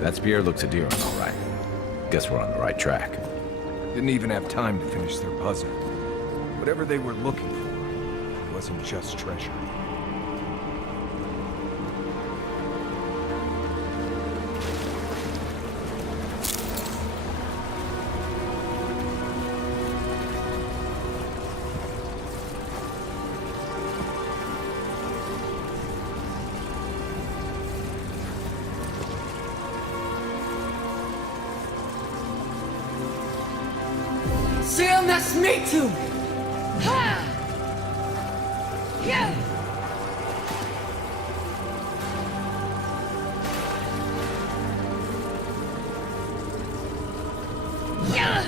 That spear looks Adiran, all right. Guess we're on the right track. Didn't even have time to finish their puzzle. Whatever they were looking for wasn't just treasure. Sam, that's me too! Ha! Yeah! Yeah!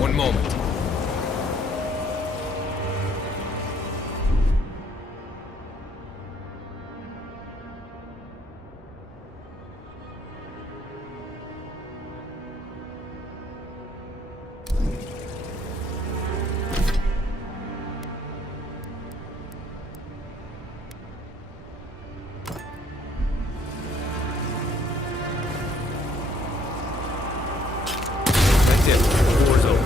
One moment. That's it. The door's open.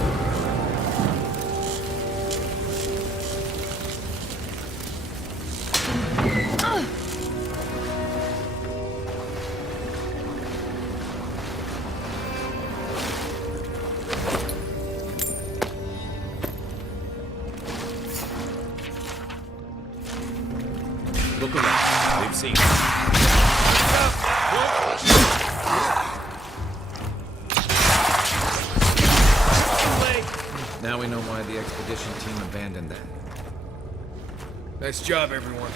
Look around. They've seen Now we know why the expedition team abandoned them. Nice job, everyone.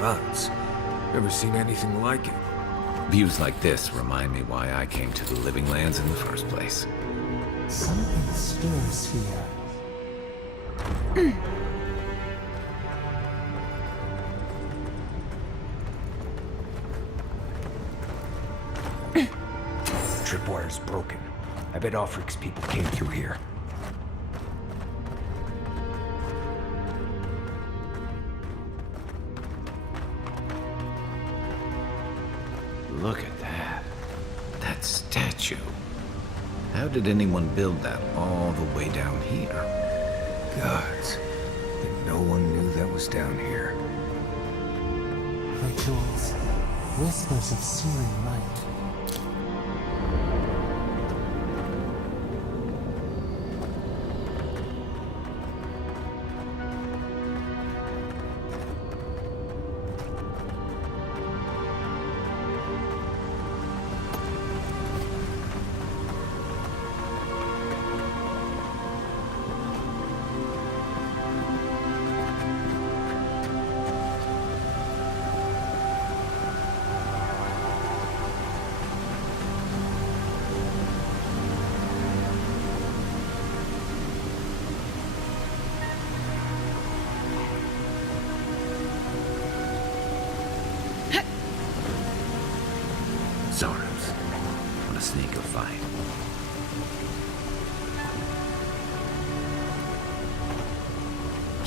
Nuts. Never seen anything like it. Views like this remind me why I came to the Living Lands in the first place. Something stirs here. Tripwire's broken. I bet Offric's people came through here. Look at that. That statue. How did anyone build that all the way down here? Gods. And no one knew that was down here. Rituals. Whispers of searing light.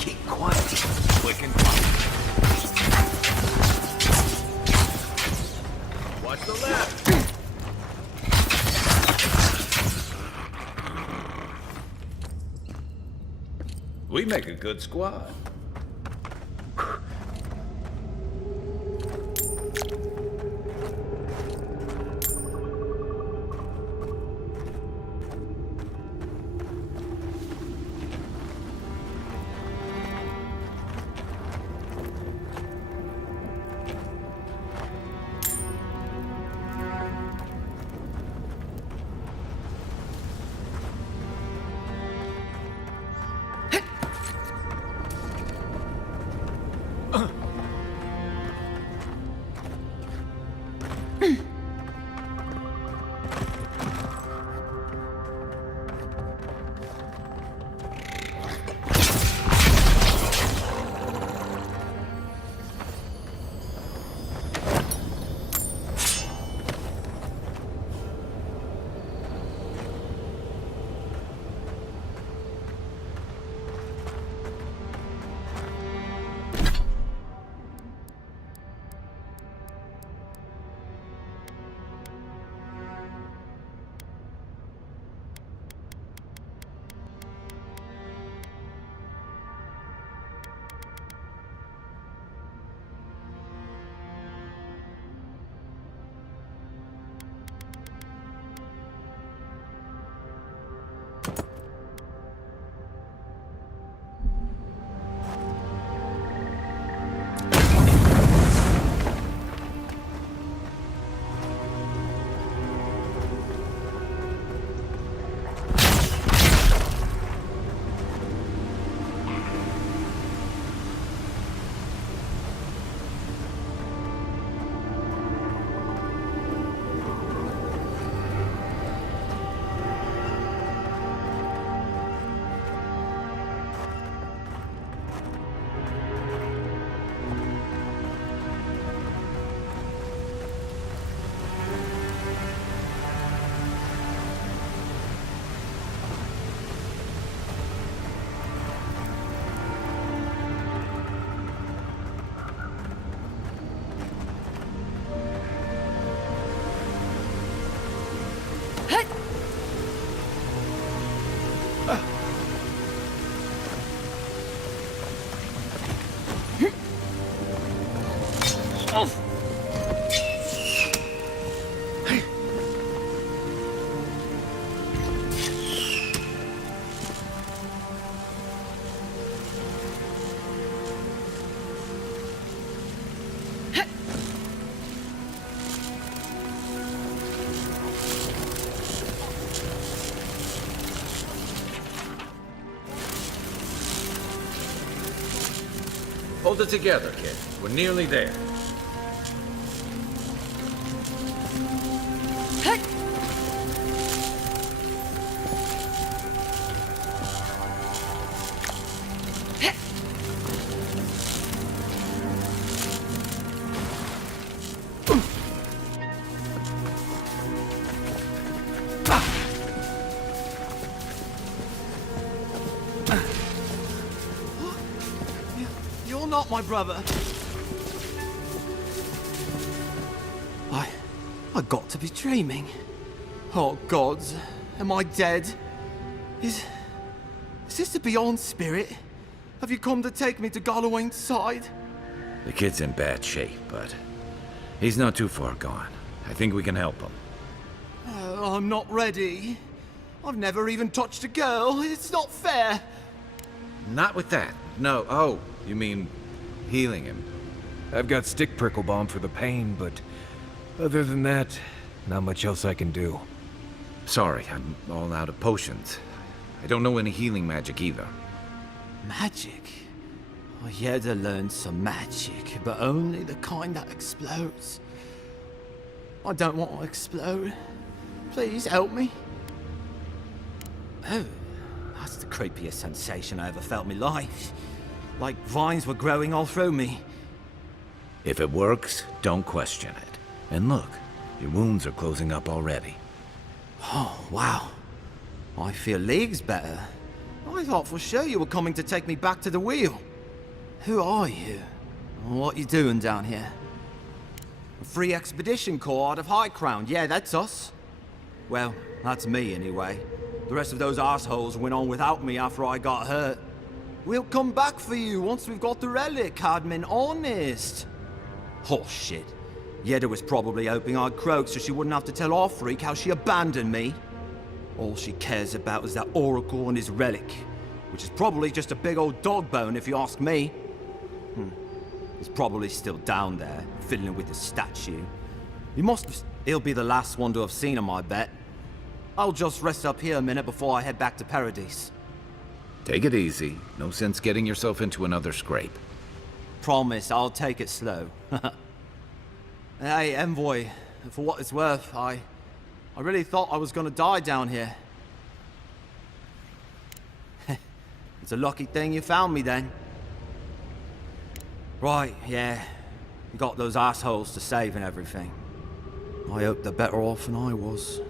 Keep quiet. Quick and quiet. Watch the left. We make a good squad. Hold it together, kid. We're nearly there. You're not my brother. I got to be dreaming. Oh, gods, am I dead? Is this the Beyond Spirit? Have you come to take me to Galloway's side? The kid's in bad shape, but he's not too far gone. I think we can help him. I'm not ready. I've never even touched a girl. It's not fair. Not with that. No. Oh, you mean healing him? I've got stick prickle balm for the pain, but other than that, not much else I can do. Sorry, I'm all out of potions. I don't know any healing magic either. Magic? I had to learn some magic, but only the kind that explodes. I don't want to explode. Please help me. Oh, that's the creepiest sensation I ever felt in my life. Like vines were growing all through me. If it works, don't question it. And look, your wounds are closing up already. Oh, wow. I feel leagues better. I thought for sure you were coming to take me back to the wheel. Who are you? What you doing down here? A free expedition corps out of High Crown. Yeah, that's us. Well, that's me anyway. The rest of those assholes went on without me after I got hurt. We'll come back for you once we've got the relic, Cadman, honest. Oh, shit. Yeda was probably hoping I'd croak so she wouldn't have to tell our freak how she abandoned me. All she cares about is that Oracle and his relic, which is probably just a big old dog bone if you ask me. He's probably still down there, fiddling with the statue. He'll be the last one to have seen him, I bet. I'll just rest up here a minute before I head back to Paradise. Take it easy. No sense getting yourself into another scrape. Promise, I'll take it slow. Hey, Envoy, for what it's worth, I really thought I was gonna die down here. It's a lucky thing you found me then. Right, yeah. You got those assholes to save and everything. I hope they're better off than I was.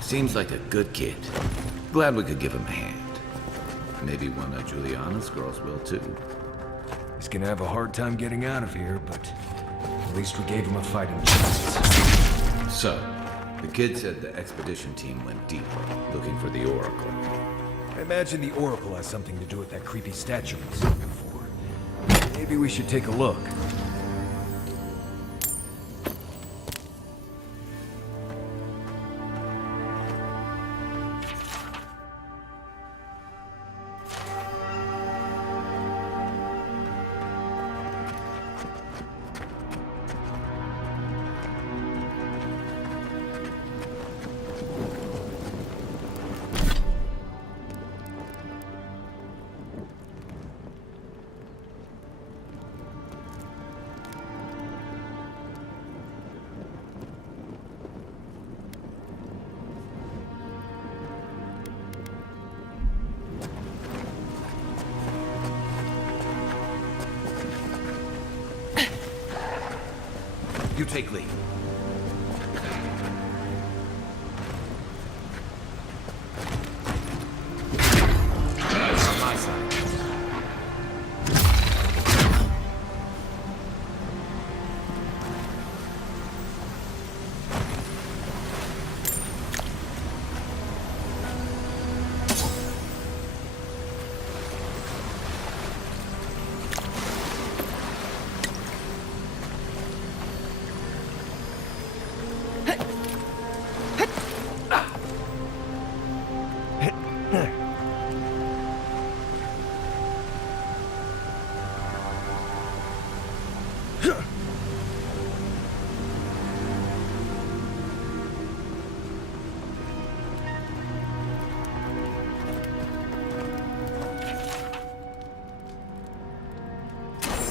Seems like a good kid. Glad we could give him a hand. Maybe one of Juliana's girls will too. He's gonna have a hard time getting out of here, but at least we gave him a fighting chance. So, the kid said the expedition team went deeper, looking for the Oracle. I imagine the Oracle has something to do with that creepy statue we saw before. Maybe we should take a look. You take lead. On my side.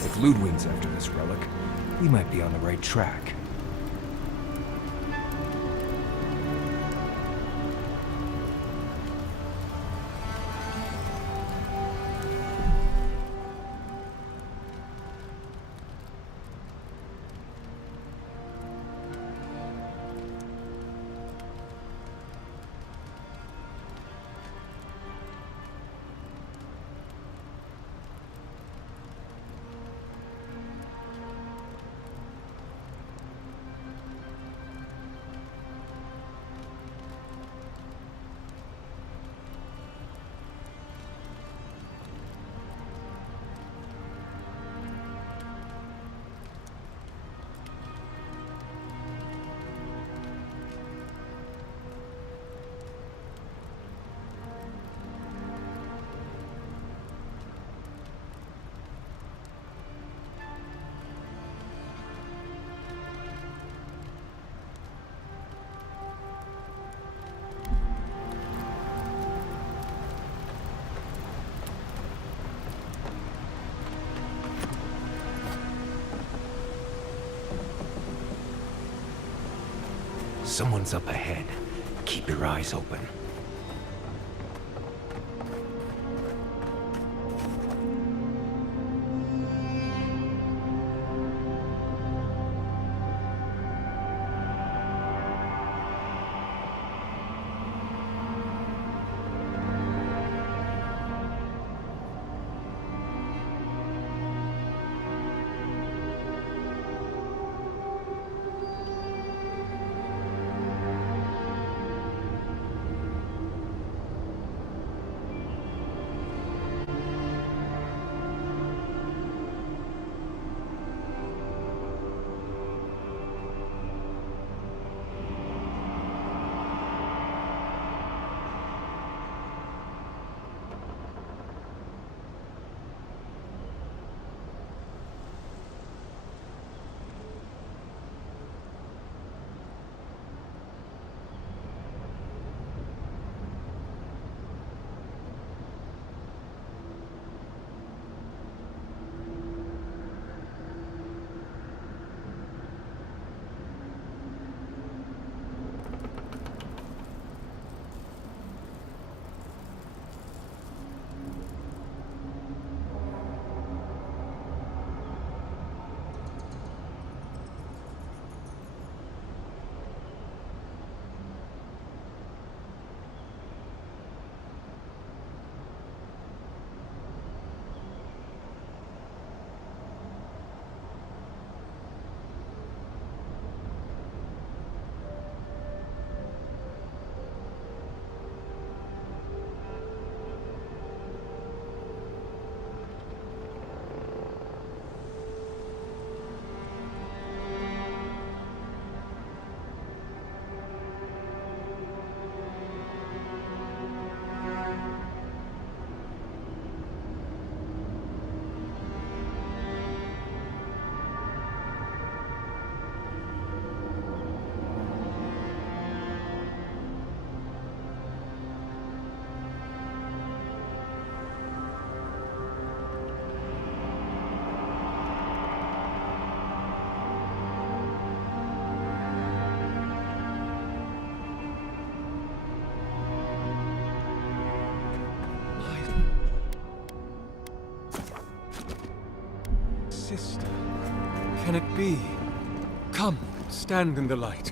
If Ludwig's after this relic, we might be on the right track. Someone's up ahead. Keep your eyes open. Sister, can it be? Come, stand in the light.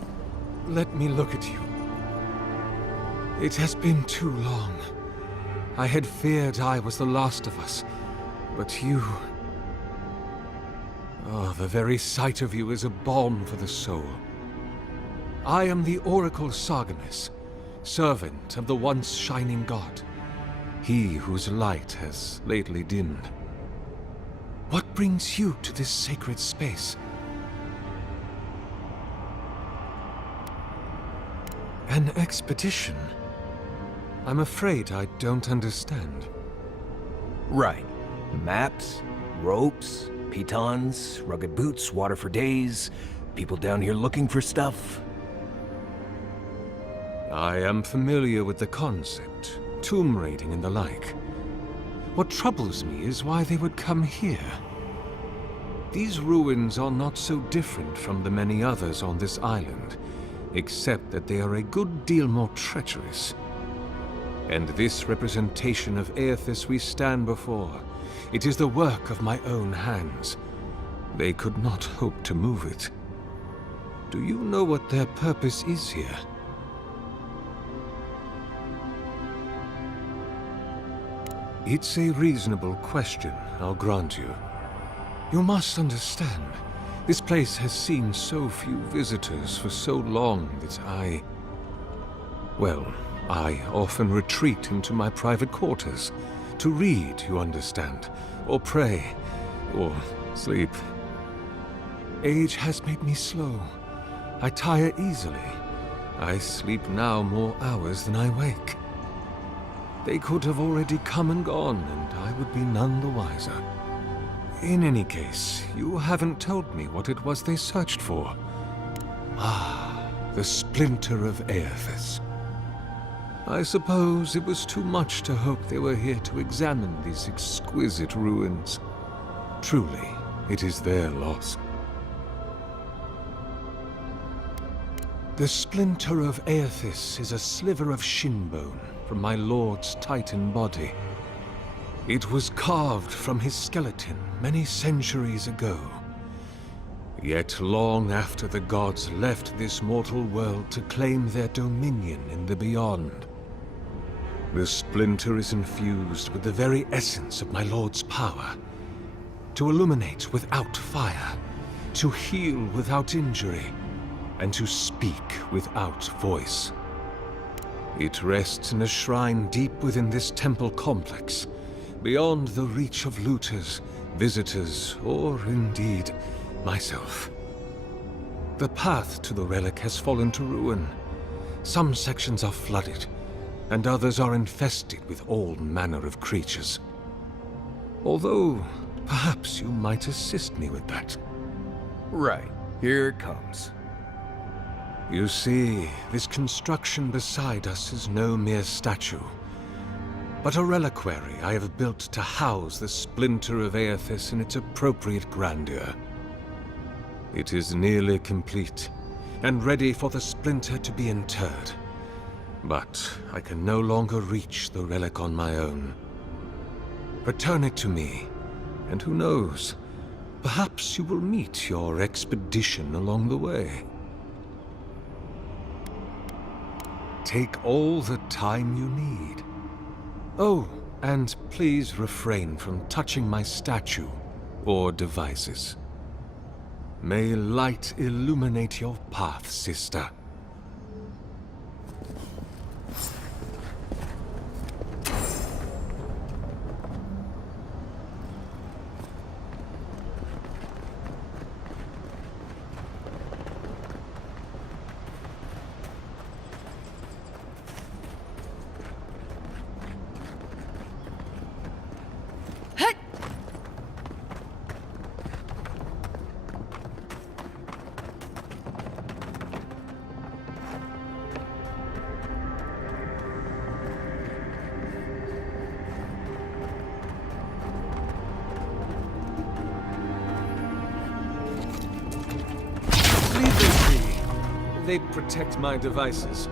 Let me look at you. It has been too long. I had feared I was the last of us, but you... Oh, the very sight of you is a balm for the soul. I am the Oracle Sargenes, servant of the once shining god, he whose light has lately dimmed. What brings you to this sacred space? An expedition? I'm afraid I don't understand. Right. Maps, ropes, pitons, rugged boots, water for days, people down here looking for stuff. I am familiar with the concept, tomb raiding and the like. What troubles me is why they would come here. These ruins are not so different from the many others on this island, except that they are a good deal more treacherous. And this representation of Aethys we stand before, it is the work of my own hands. They could not hope to move it. Do you know what their purpose is here? It's a reasonable question, I'll grant you. You must understand, this place has seen so few visitors for so long that I often retreat into my private quarters. To read, you understand, or pray, or sleep. Age has made me slow. I tire easily. I sleep now more hours than I wake. They could have already come and gone, and I would be none the wiser. In any case, you haven't told me what it was they searched for. Ah, the splinter of Aethys. I suppose it was too much to hope they were here to examine these exquisite ruins. Truly, it is their loss. The splinter of Aethys is a sliver of shin bone from my lord's titan body. It was carved from his skeleton many centuries ago. Yet long after the gods left this mortal world to claim their dominion in the beyond, the splinter is infused with the very essence of my lord's power, to illuminate without fire, to heal without injury, and to speak without voice. It rests in a shrine deep within this temple complex, beyond the reach of looters, visitors, or indeed, myself. The path to the relic has fallen to ruin. Some sections are flooded, and others are infested with all manner of creatures. Although, perhaps you might assist me with that. Right. Here it comes. You see, this construction beside us is no mere statue, but a reliquary I have built to house the splinter of Aethys in its appropriate grandeur. It is nearly complete, and ready for the splinter to be interred. But I can no longer reach the relic on my own. Return it to me, and who knows, perhaps you will meet your expedition along the way. Take all the time you need. Oh, and please refrain from touching my statue or devices. May light illuminate your path, sister. Leave them be. They protect my devices.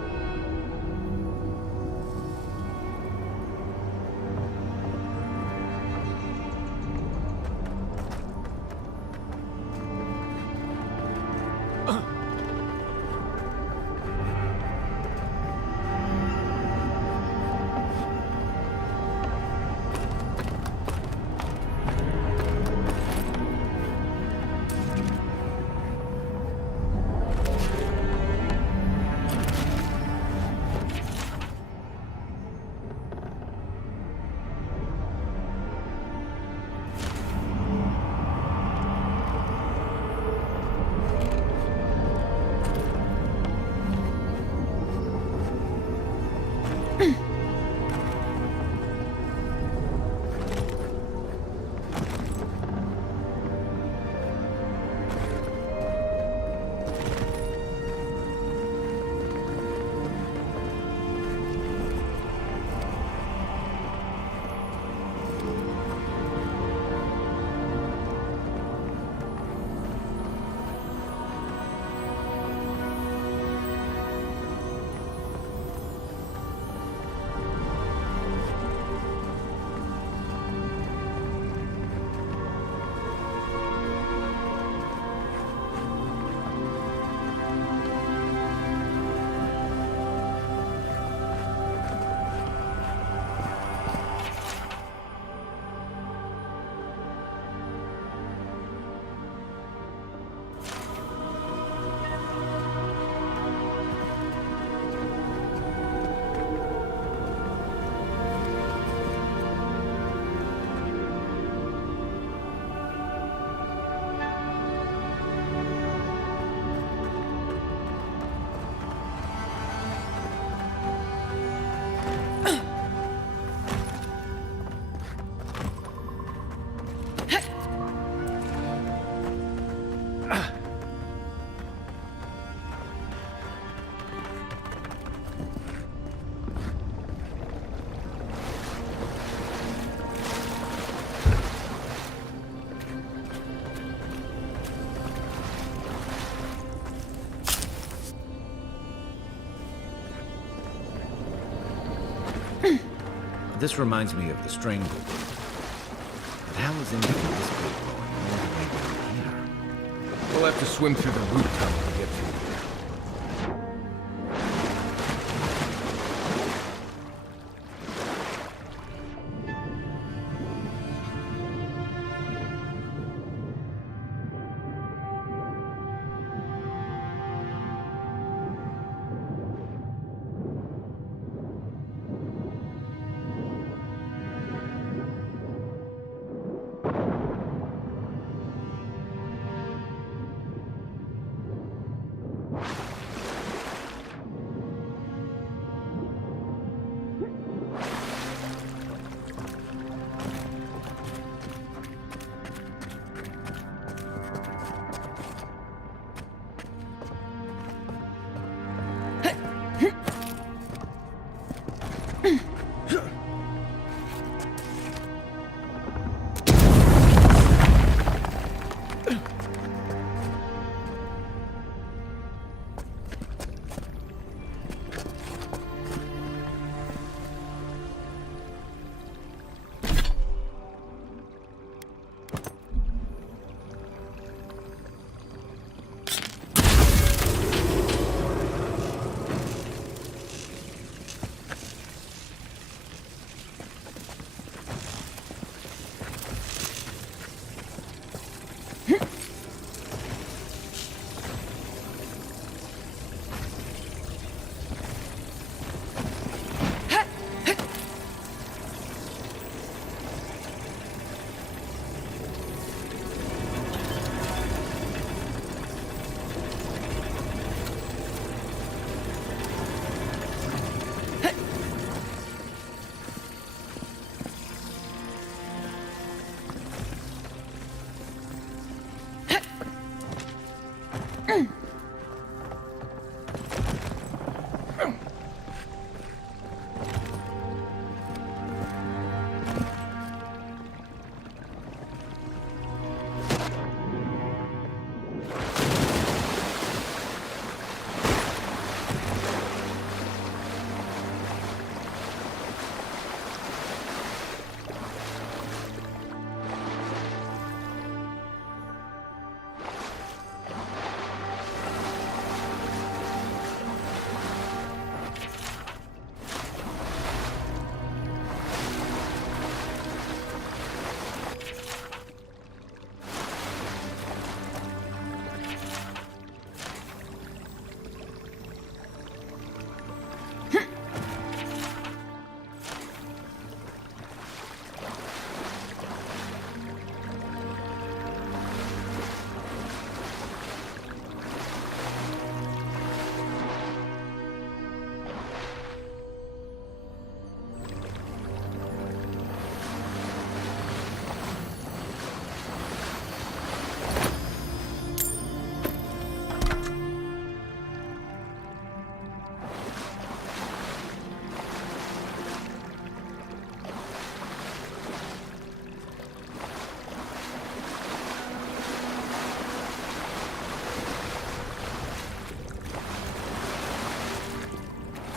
This reminds me of the strangled. But how is anything this big going all the way down here? We'll have to swim through the root tunnel to get through.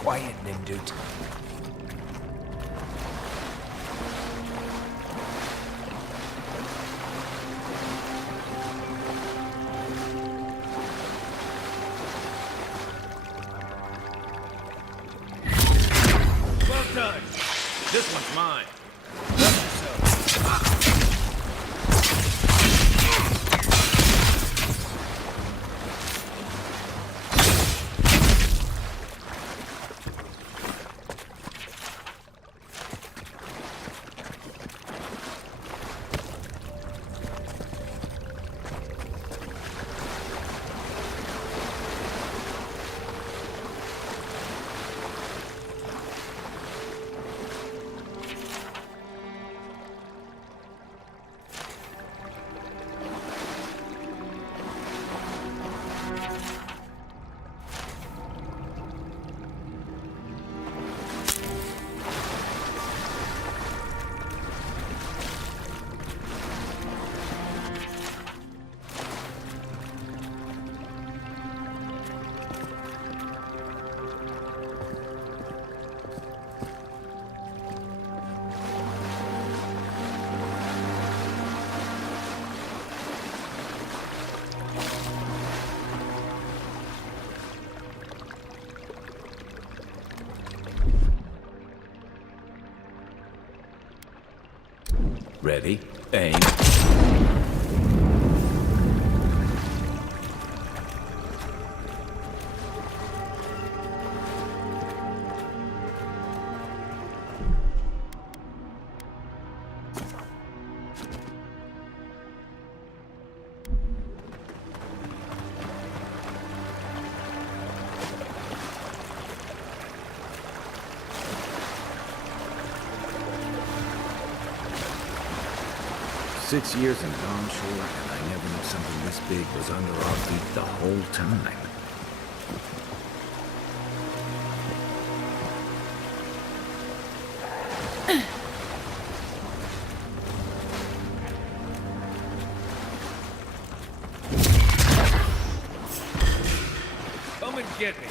Quiet, Nimdut. Well done. This one's mine. Ready, aim. Six years in Dawn Shore, and I never knew something this big was under our feet the whole time. Come and get me.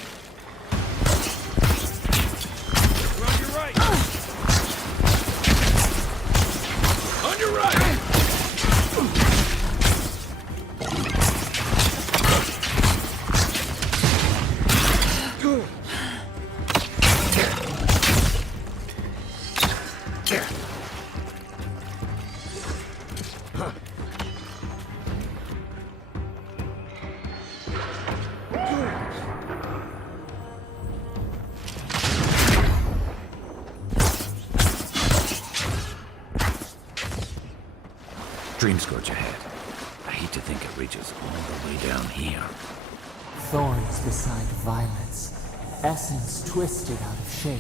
We're on your right. On your right. Dream Scourge ahead. I hate to think it reaches all the way down here. Thorns beside violets, essence twisted out of shape.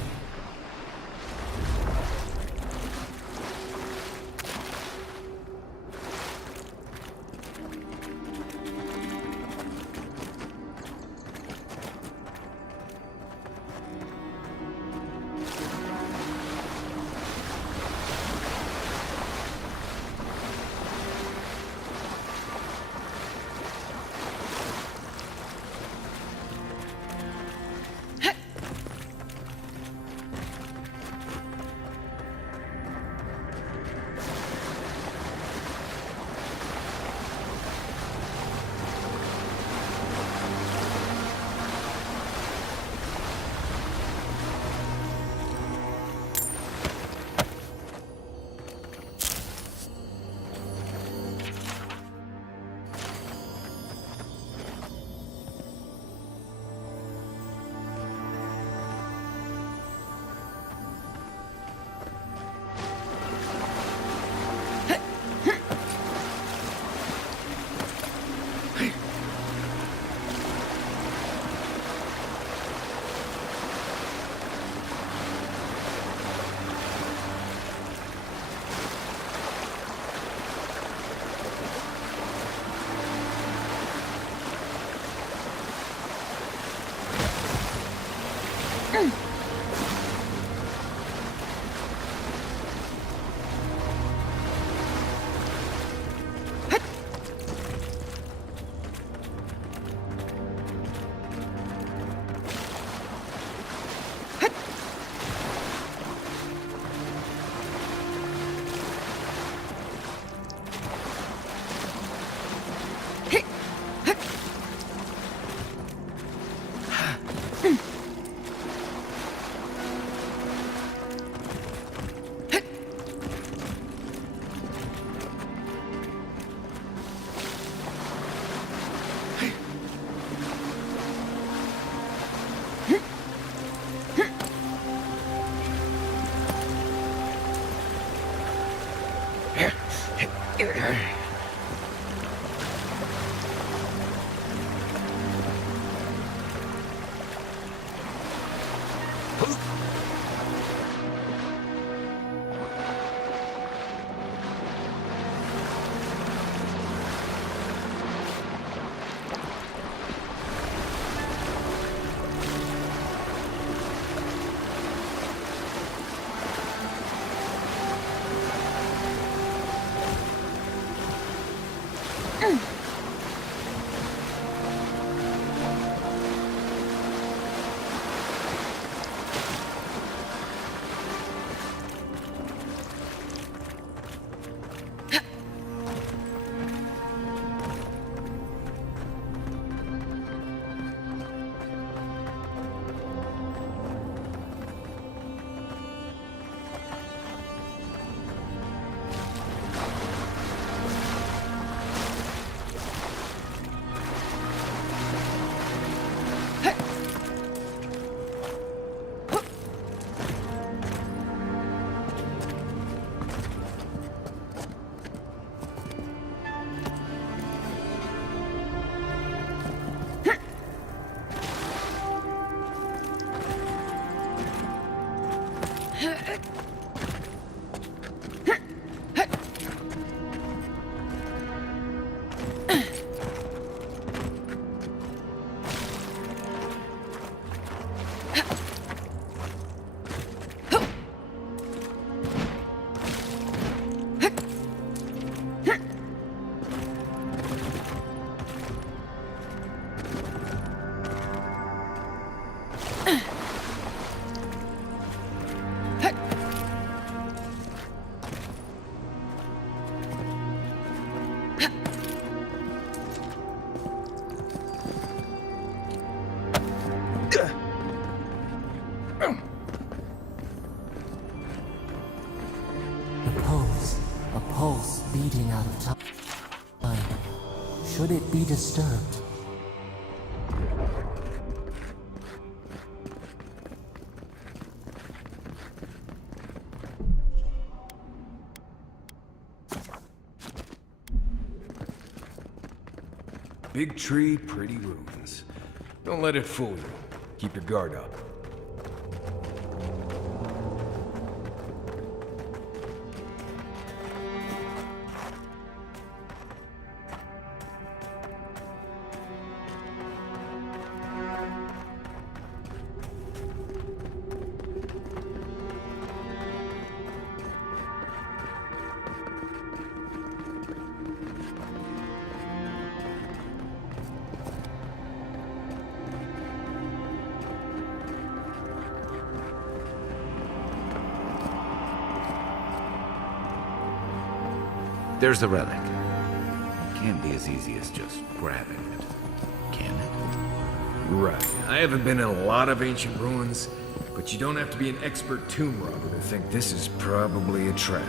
A pulse beating out of time. Should it be disturbed? Big tree, pretty ruins. Don't let it fool you. Keep your guard up. There's the relic. Can't be as easy as just grabbing it, can it? Right. I haven't been in a lot of ancient ruins, but you don't have to be an expert tomb robber to think this is probably a trap.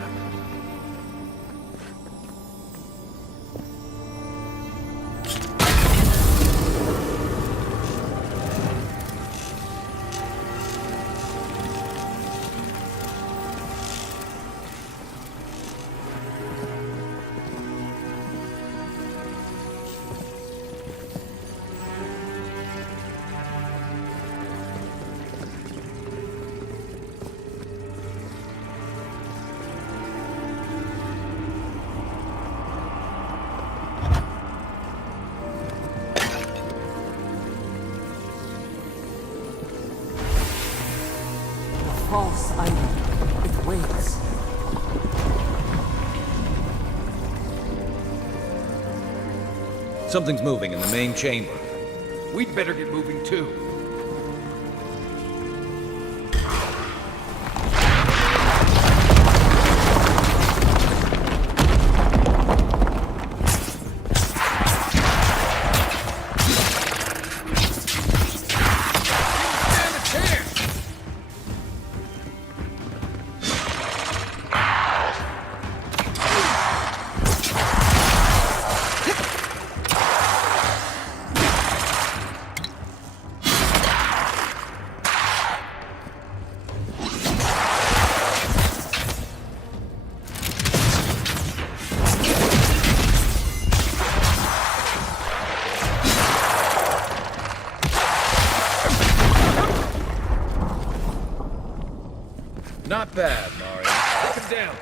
False item. It waits. Something's moving in the main chamber. We'd better get moving too. Not bad, Mario. Take him down.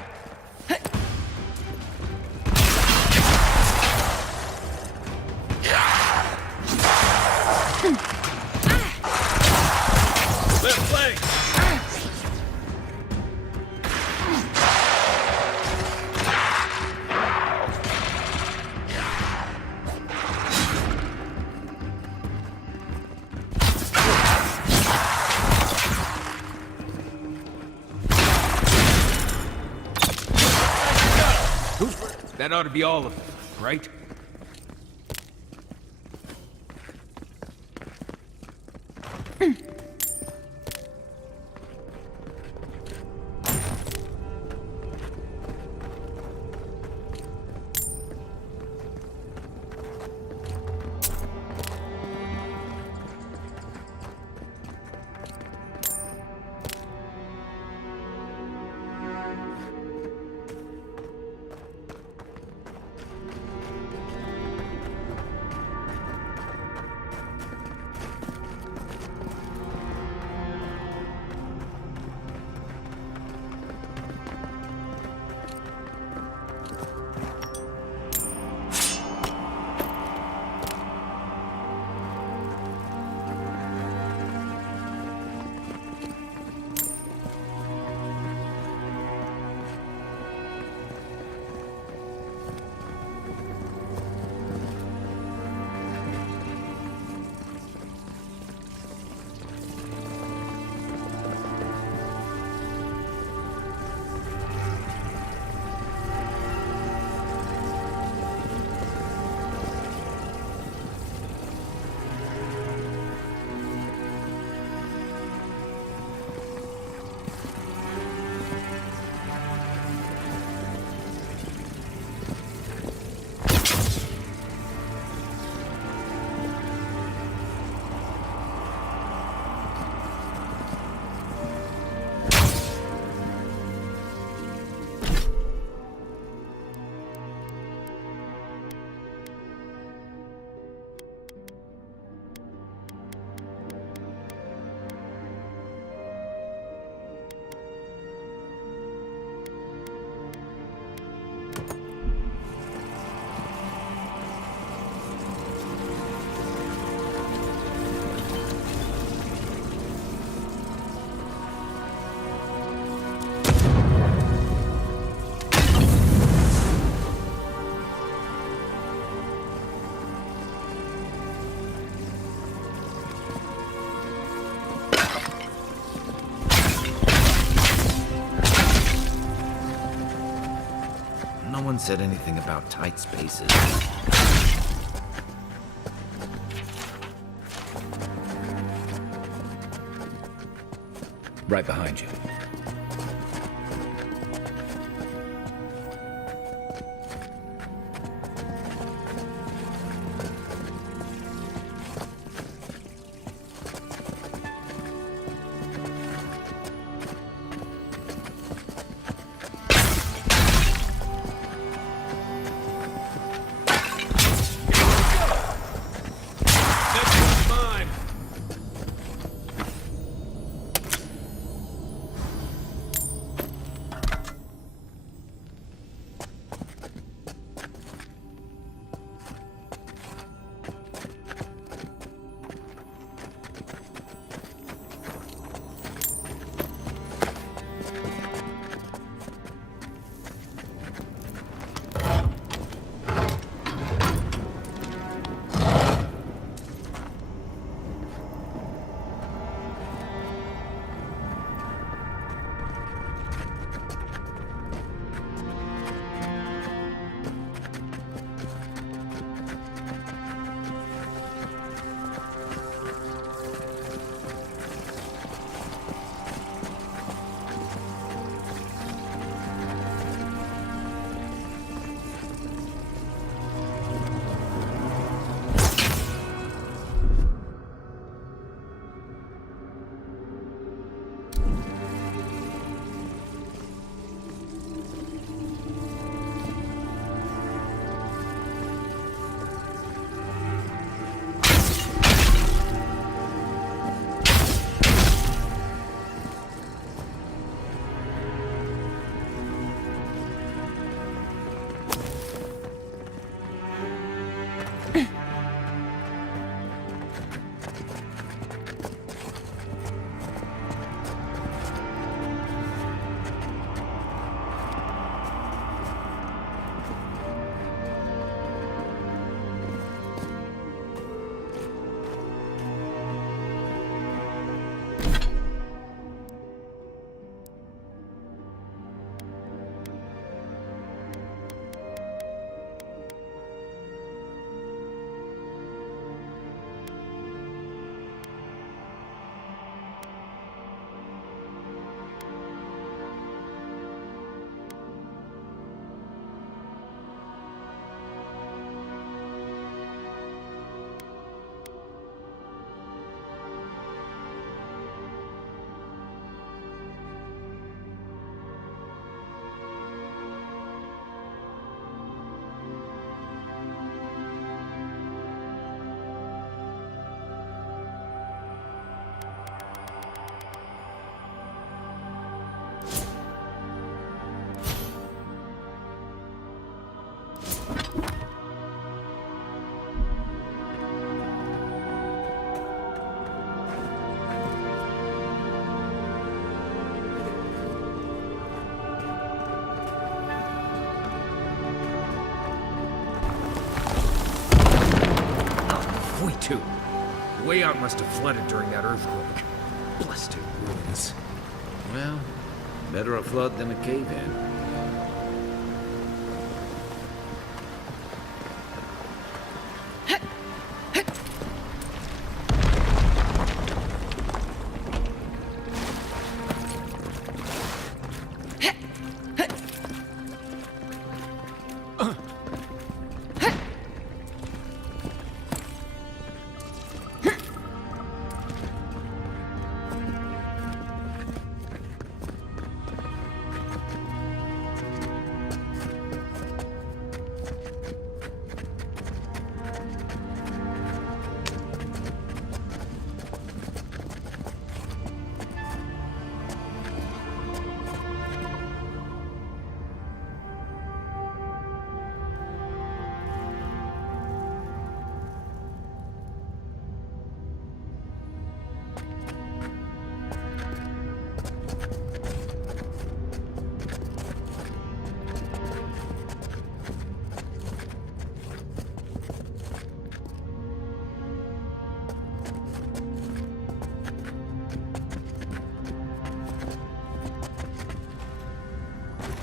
Left leg. That ought to be all of them, right? said anything about tight spaces. Right behind you. The way out must have flooded during that earthquake. Blasted ruins. Well, better a flood than a cave-in.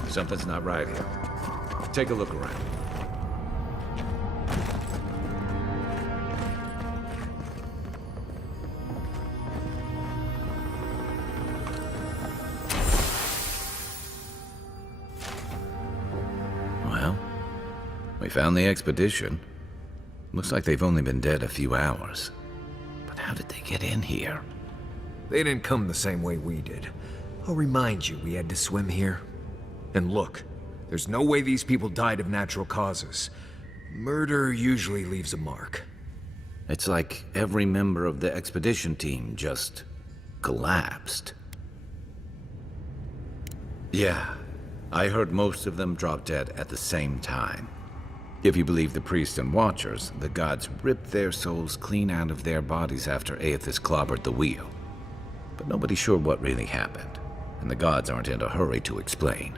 Something's not right here. take a look around. Well, we found the expedition. Looks like they've only been dead a few hours. But how did they get in here? They didn't come the same way we did. I'll remind you, we had to swim here. And look, there's no way these people died of natural causes. Murder usually leaves a mark. It's like every member of the expedition team just collapsed. Yeah, I heard most of them drop dead at the same time. If you believe the priests and watchers, the gods ripped their souls clean out of their bodies after Aethys clobbered the wheel. But nobody's sure what really happened, and the gods aren't in a hurry to explain.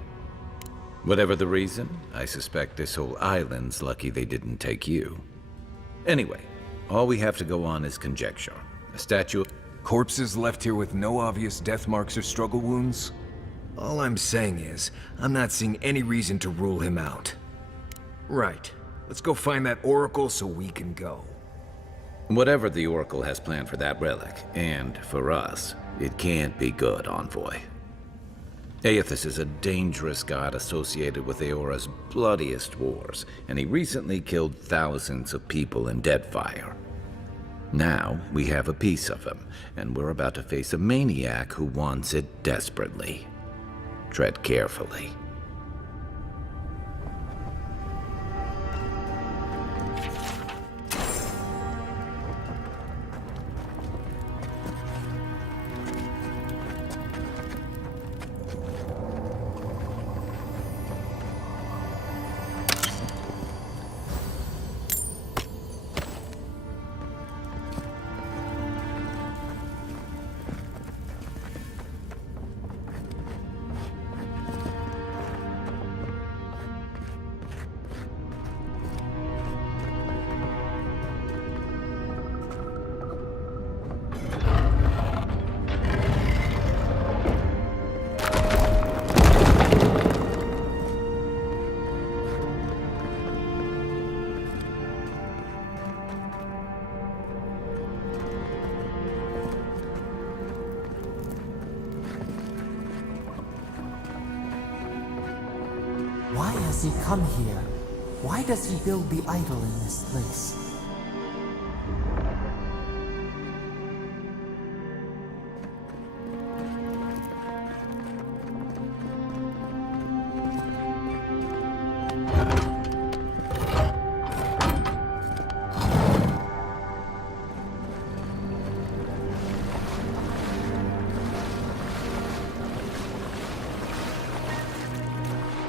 Whatever the reason, I suspect this whole island's lucky they didn't take you. Anyway, all we have to go on is conjecture. A statue... Corpses left here with no obvious death marks or struggle wounds? All I'm saying is, I'm not seeing any reason to rule him out. Right. Let's go find that oracle so we can go. Whatever the Oracle has planned for that relic, and for us, it can't be good, Envoy. Aethys is a dangerous god associated with Eora's bloodiest wars, and he recently killed thousands of people in Deadfire. Now, we have a piece of him, and we're about to face a maniac who wants it desperately. Tread carefully. Why has he come here? Why does he build the idol in this place?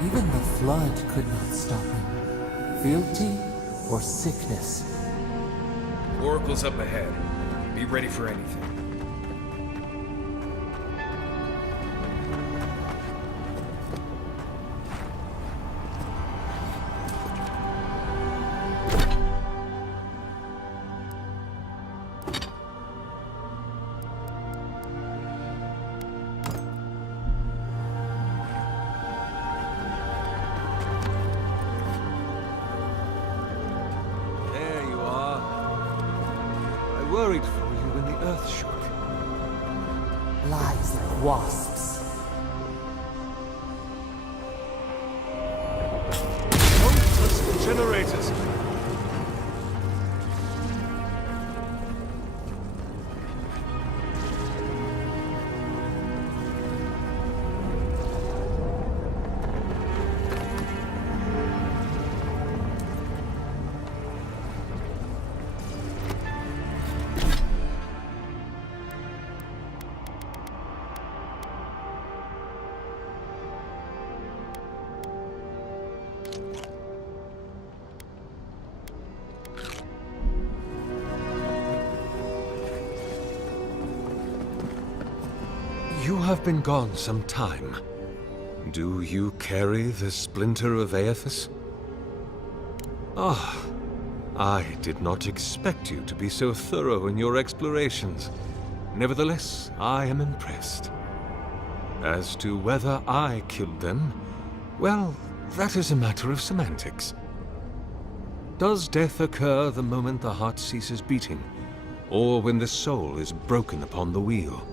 Even the flood could not stop him. Fealty or sickness? Oracle's up ahead. Be ready for anything. There you are. I worried for you when the earth shook. Lies like wasps. Countless generators. You have been gone some time. Do you carry the splinter of Aethys? Ah, I did not expect you to be so thorough in your explorations. Nevertheless, I am impressed. As to whether I killed them, well, That is a matter of semantics. Does death occur the moment the heart ceases beating, or when the soul is broken upon the wheel?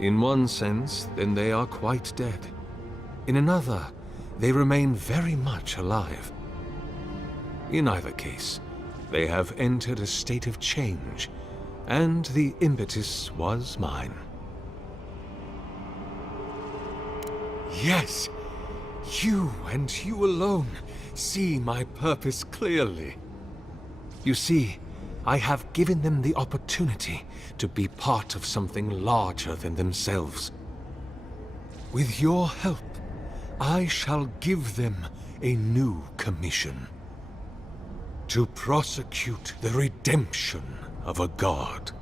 In one sense, then they are quite dead. In another, they remain very much alive. In either case, they have entered a state of change, and the impetus was mine. Yes, you and you alone see my purpose clearly. You see, I have given them the opportunity to be part of something larger than themselves. With your help, I shall give them a new commission. To prosecute the redemption of a god.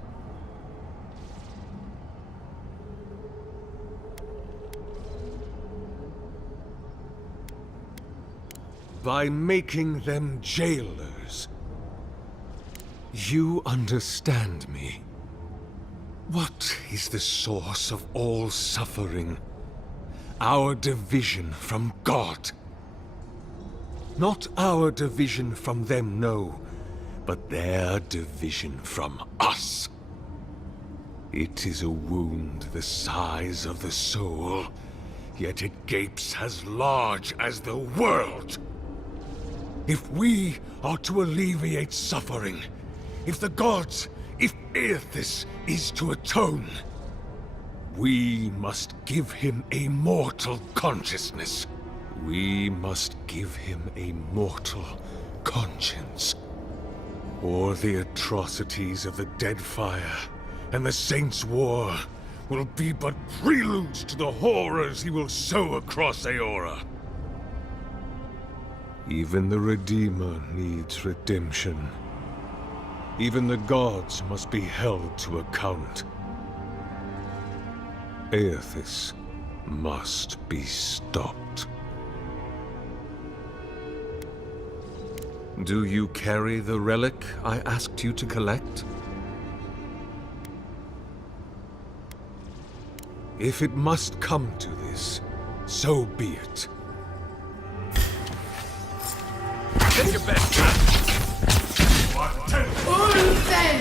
By making them jailers. You understand me. What is the source of all suffering? Our division from God. Not our division from them, no, but their division from us. It is a wound the size of the soul, yet it gapes as large as the world. If we are to alleviate suffering, if the gods, if Aethys is to atone, we must give him a mortal consciousness. We must give him a mortal conscience. Or the atrocities of the Deadfire and the Saints' War will be but preludes to the horrors he will sow across Aora. Even the Redeemer needs redemption. Even the gods must be held to account. Aethys must be stopped. Do you carry the relic I asked you to collect? If it must come to this, so be it. Take your best shot. Ulfen!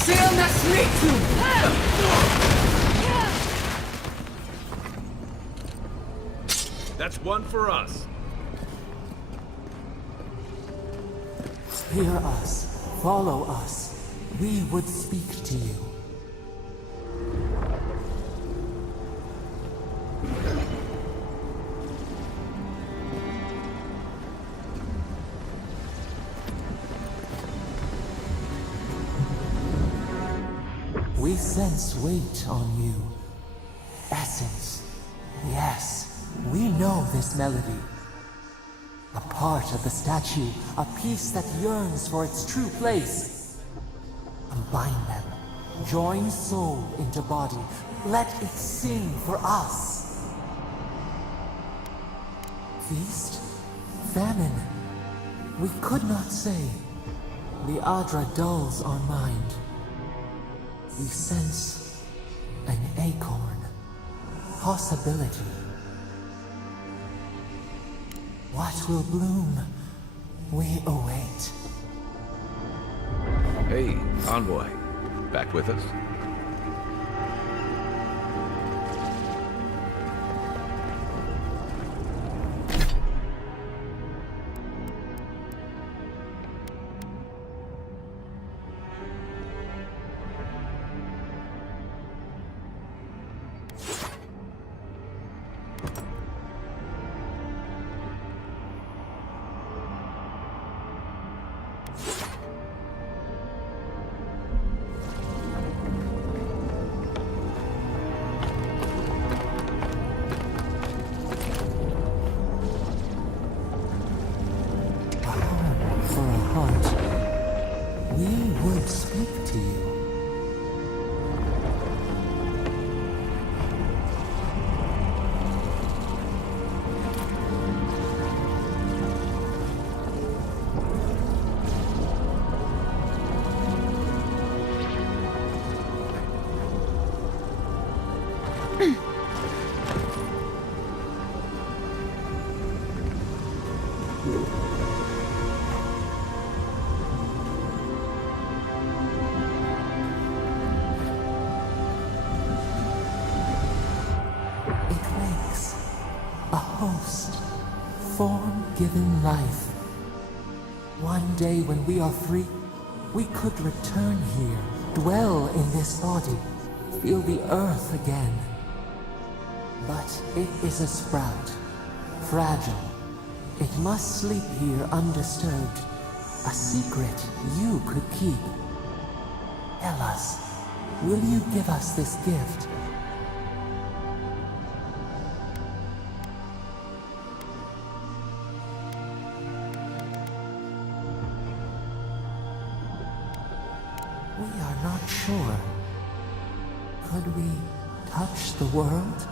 Seal nas mitu! That's one for us. Hear us. Follow us. We would speak to you. We sense weight on you. Essence. Yes, we know this melody. A part of the statue, a piece that yearns for its true place. Combine them. Join soul into body. Let it sing for us. Feast? Famine? We could not say. The Adra dulls our mind. We sense an acorn. Possibility. What will bloom? We await. Hey, Envoy. Back with us? For a heart, we would speak to you. host, form-given life. One day when we are free, we could return here, dwell in this body, feel the earth again. But it is a sprout, fragile. It must sleep here undisturbed. A secret you could keep. Tell us, will you give us this gift? We are not sure. Could we touch the world?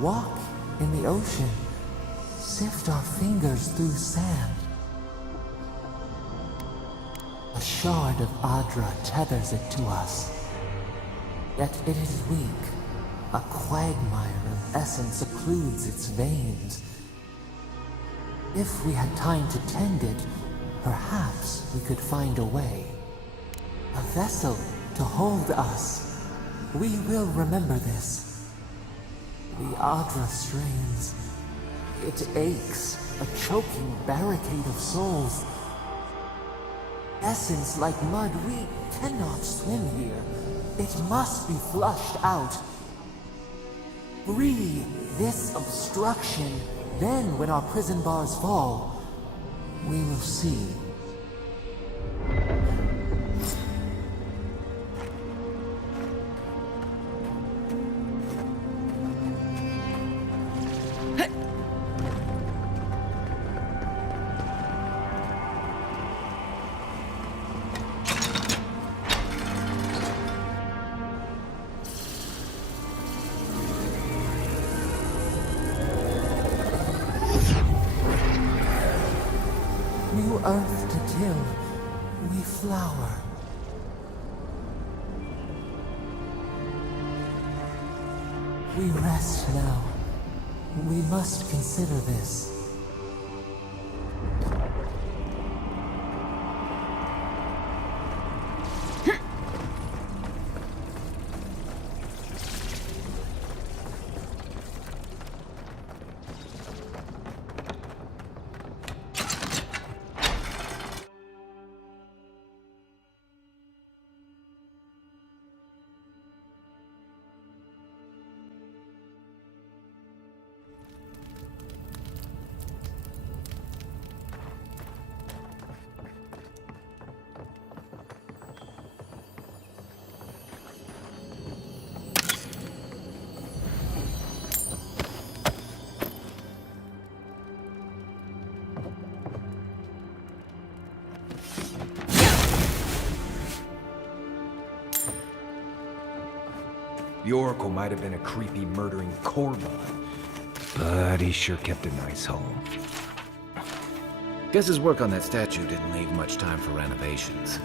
Walk in the ocean? Sift our fingers through sand? A shard of Adra tethers it to us. Yet it is weak. A quagmire of essence occludes its veins. If we had time to tend it, perhaps we could find a way. A vessel to hold us. We will remember this. The Adra strains. It aches, a choking barricade of souls. Essence like mud, we cannot swim here. It must be flushed out. Free this obstruction, then when our prison bars fall, we will see. New earth to till, we flower. We rest now. We must consider this. The Oracle might have been a creepy, murdering Korban, but he sure kept a nice home. Guess his work on that statue didn't leave much time for renovations.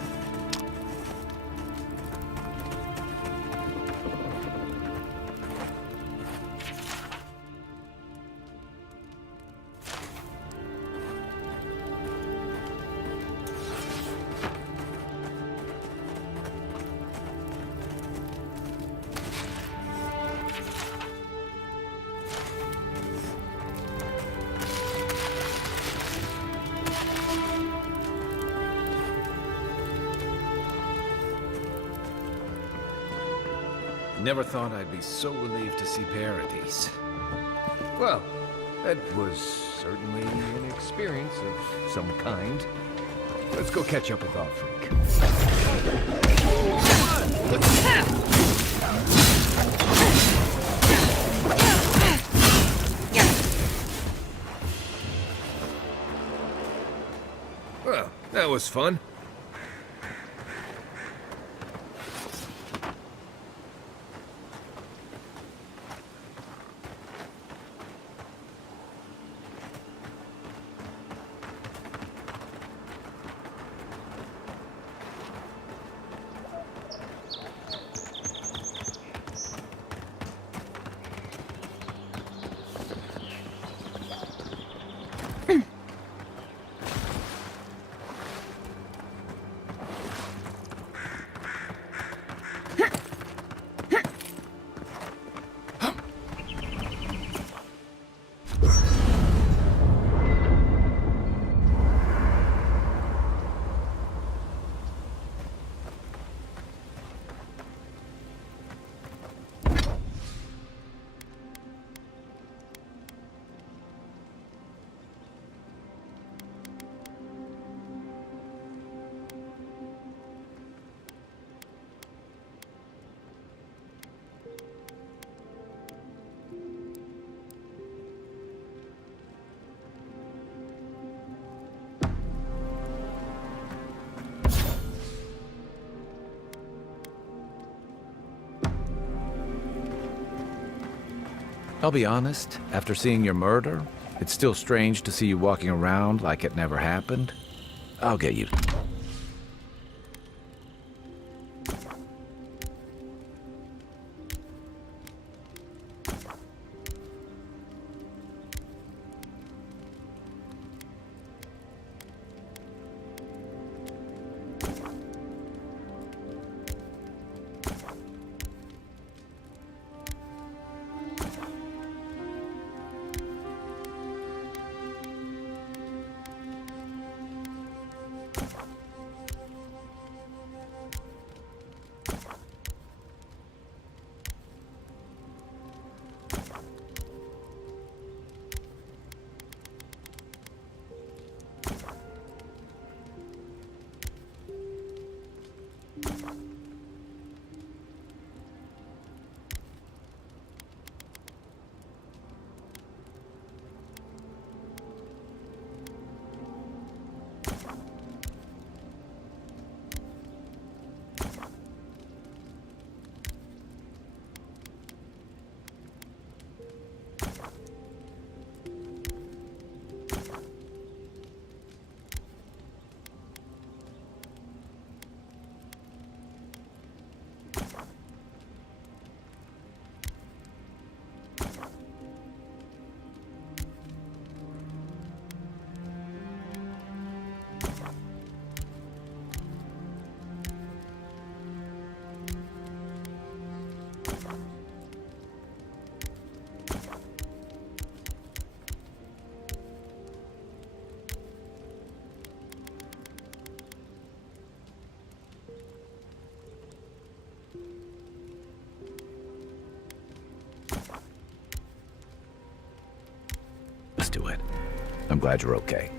Never thought I'd be so relieved to see Paradise. Well, that was certainly an experience of some kind. Let's go catch up with Offreak. Well, that was fun. I'll be honest, after seeing your murder, it's still strange to see you walking around like it never happened. I'll get you. Let's do it. I'm glad you're okay.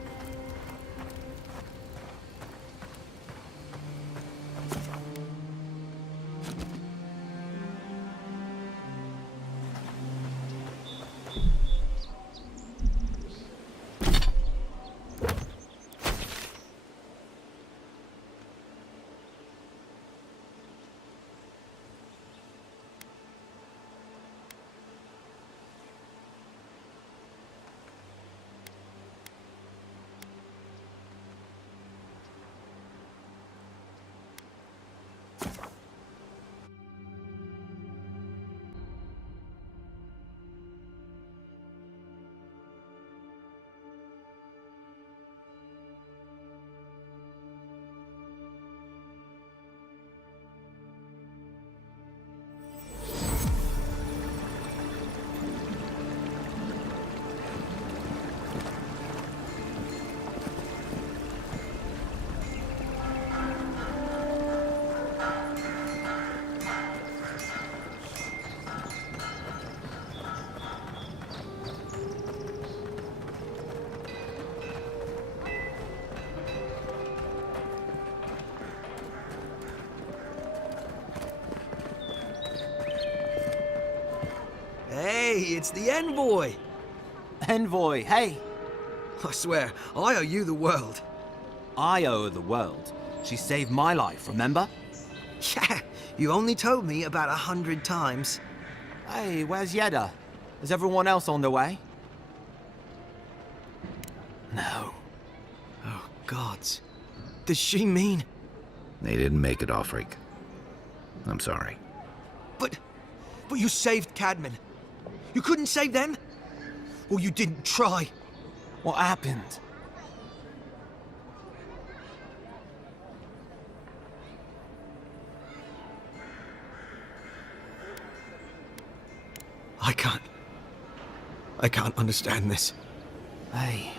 Hey, it's the envoy! Envoy, hey! I swear, I owe you the world. I owe her the world. She saved my life, remember? Yeah, you only told me about 100 times. Hey, where's Yeda? Is everyone else on their way? No. Oh, gods. Does she mean... They didn't make it, Offreak. I'm sorry. But you saved Cadman. You couldn't save them? Or you didn't try? What happened? I can't understand this. Hey,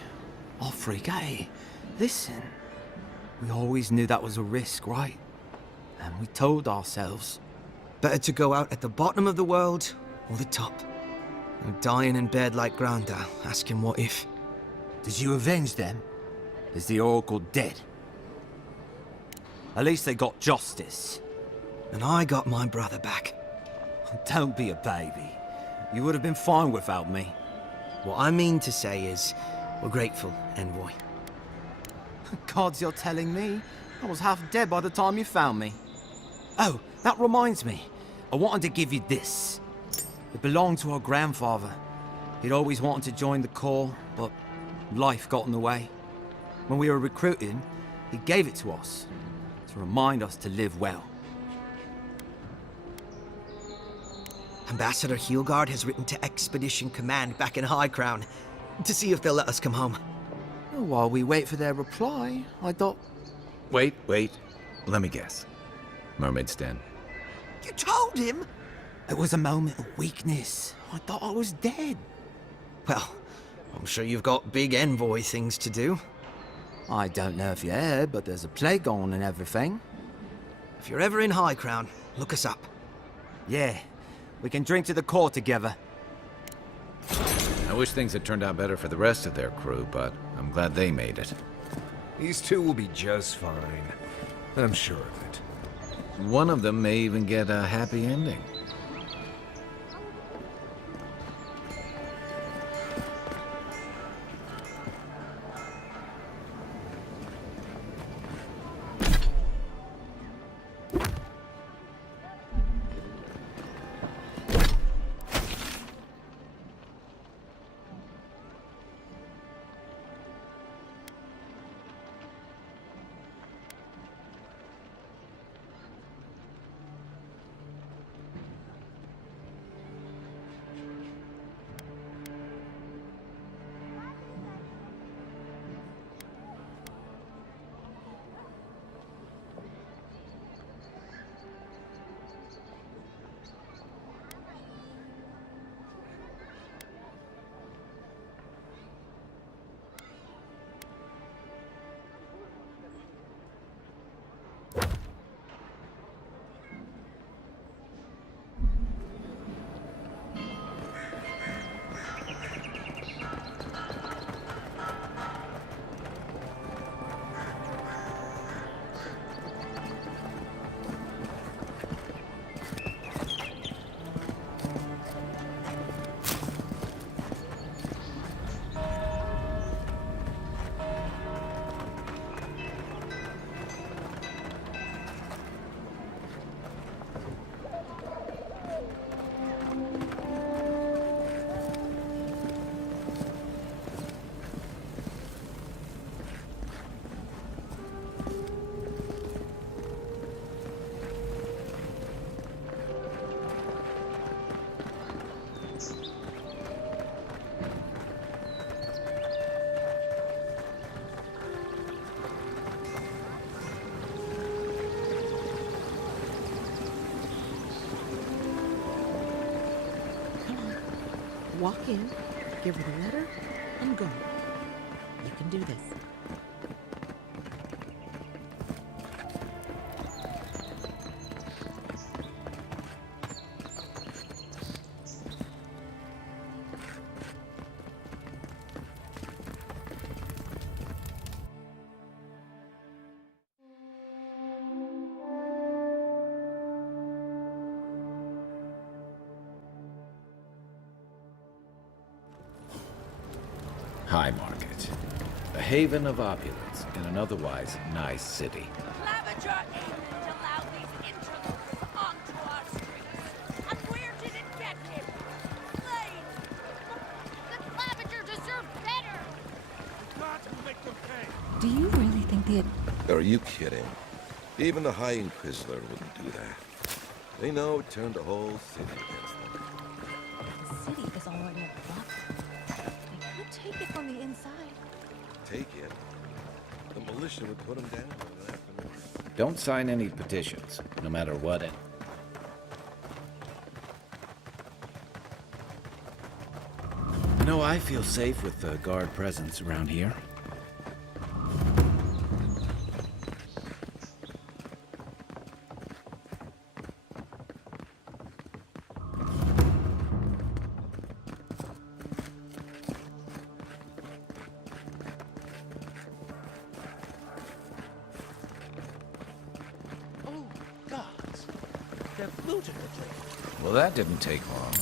Offreak, hey, listen. We always knew that was a risk, right? And we told ourselves. Better to go out at the bottom of the world or the top. No dying in bed like Grandad, asking what if. Did you avenge them? Is the Oracle dead? At least they got justice. And I got my brother back. Don't be a baby. You would have been fine without me. What I mean to say is, we're grateful, Envoy. Gods, you're telling me? I was half dead by the time you found me. Oh, that reminds me. I wanted to give you this. It belonged to our grandfather. He'd always wanted to join the Corps, but life got in the way. When we were recruiting, he gave it to us to remind us to live well. Ambassador Heelgard has written to Expedition Command back in High Crown to see if they'll let us come home. Well, while we wait for their reply, I thought... Wait. Let me guess. Mermaid's Den. You told him? It was a moment of weakness. I thought I was dead. Well, I'm sure you've got big envoy things to do. I don't know if you heard, but there's a plague on and everything. If you're ever in High Crown, look us up. Yeah, we can drink to the Corps together. I wish things had turned out better for the rest of their crew, but I'm glad they made it. These two will be just fine. I'm sure of it. One of them may even get a happy ending. Walk in, give her the letter, and go. You can do this. High Market. A haven of opulence in an otherwise nice city. Clavager aimed to allow these interlopers onto our streets. And where did it get him? Slaves! The Clavager deserved better! Do you really think the... Are you kidding? Even the High Inquisitor wouldn't do that. They know it turned the whole city against them. The city is already a block. They could take it from the inside. Take it. The militia would put them down in an afternoon. Don't sign any petitions, no matter what. No, I feel safe with the guard presence around here. Oh, gods. They've looted the place. Well, that didn't take long.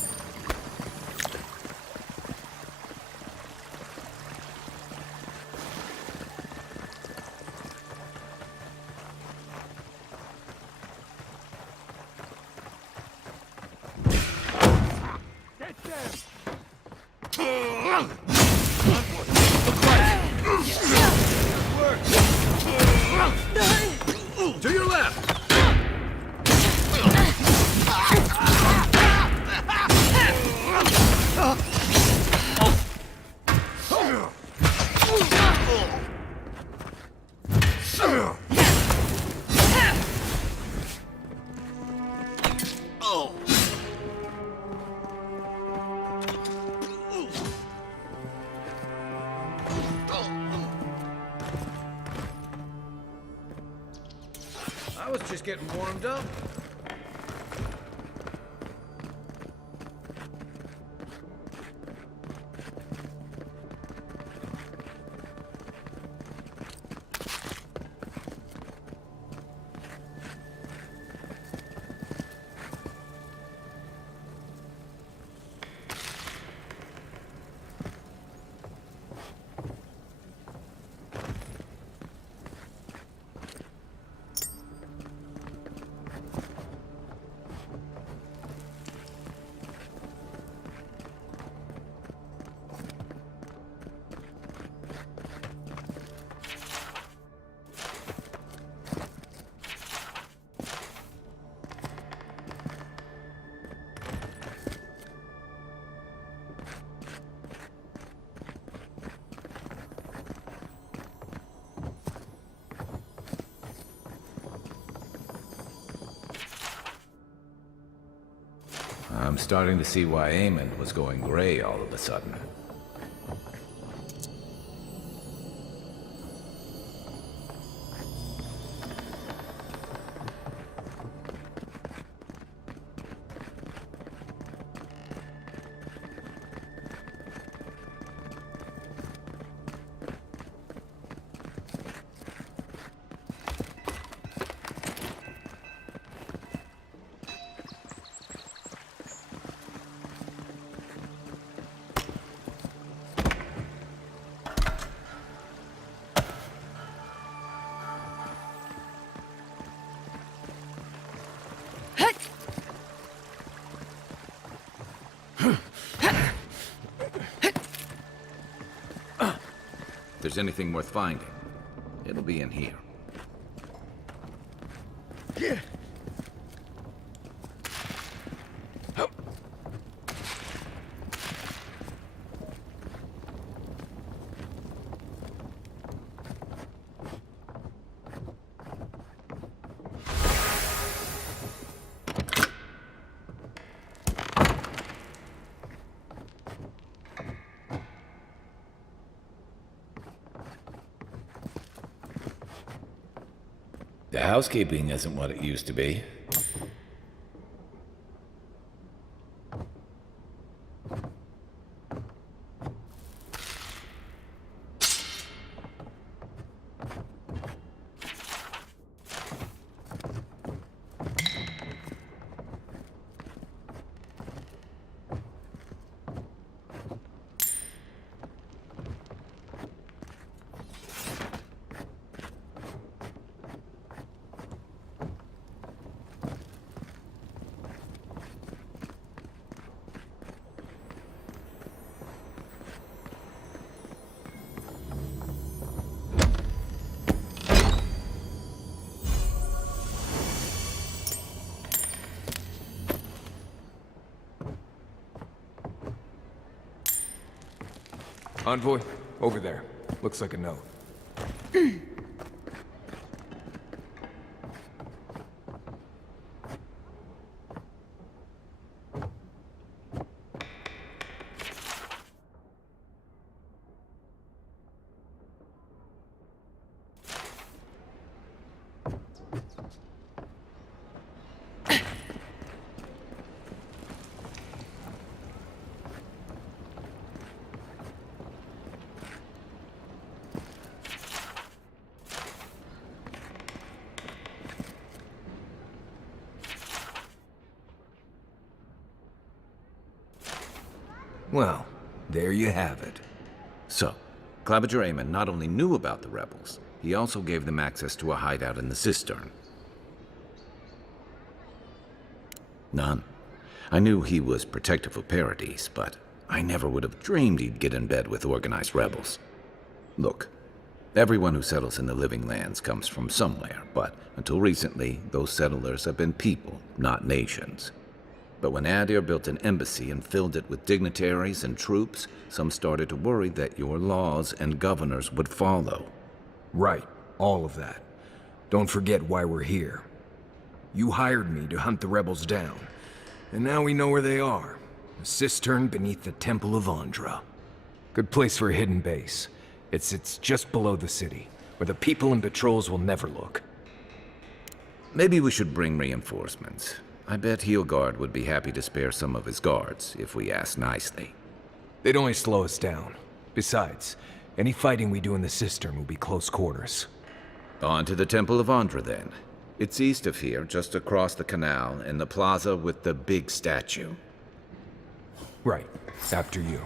I was just getting warmed up. I'm starting to see why Eamon was going gray all of a sudden. If there's anything worth finding, it'll be in here. The housekeeping isn't what it used to be. Envoy, over there. Looks like a note. Well, there you have it. So, Claviger Eamon not only knew about the rebels, he also gave them access to a hideout in the cistern. None. I knew he was protective of Paradise, but I never would have dreamed he'd get in bed with organized rebels. Look, everyone who settles in the Living Lands comes from somewhere, but until recently, those settlers have been people, not nations. But when Adir built an embassy and filled it with dignitaries and troops, some started to worry that your laws and governors would follow. Right, all of that. Don't forget why we're here. You hired me to hunt the rebels down, and now we know where they are. A cistern beneath the Temple of Andra. Good place for a hidden base. It sits just below the city, where the people and patrols will never look. Maybe we should bring reinforcements. I bet Heelguard would be happy to spare some of his guards if we ask nicely. They'd only slow us down. Besides, any fighting we do in the cistern will be close quarters. On to the Temple of Andra, then. It's east of here, just across the canal, in the plaza with the big statue. Right. After you.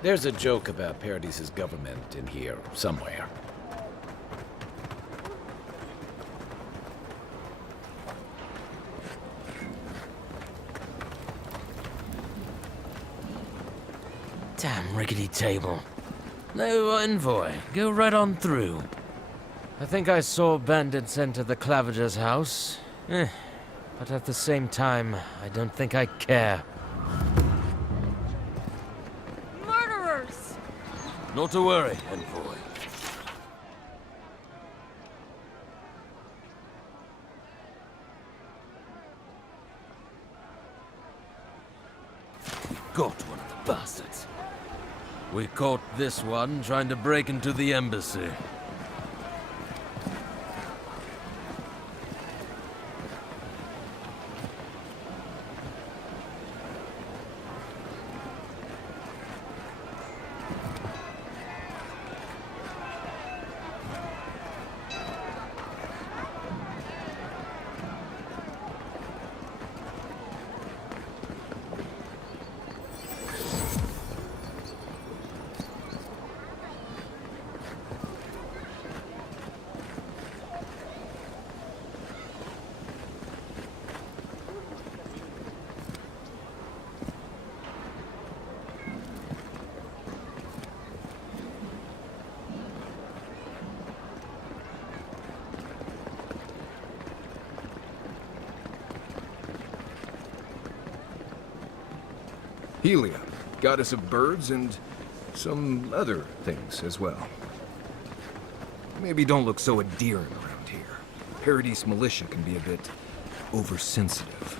There's a joke about Paradis' government in here, somewhere. Damn rickety table. No envoy. Go right on through. I think I saw bandits enter the Clavager's house. But at the same time, I don't think I care. Murderers! Not to worry, envoy. Got one of the bastards. We caught this one trying to break into the embassy. Helia, goddess of birds and some other things as well. Maybe don't look so endearing around here. Paradis militia can be a bit oversensitive.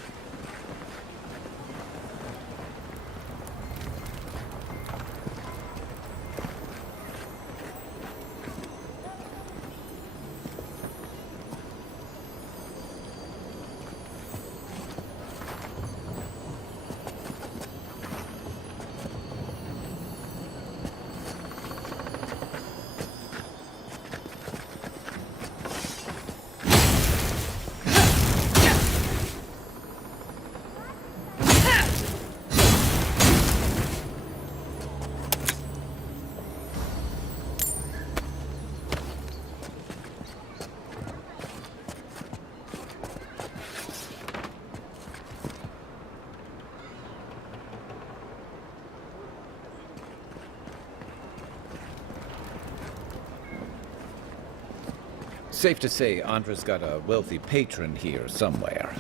Safe to say, Andra's got a wealthy patron here somewhere.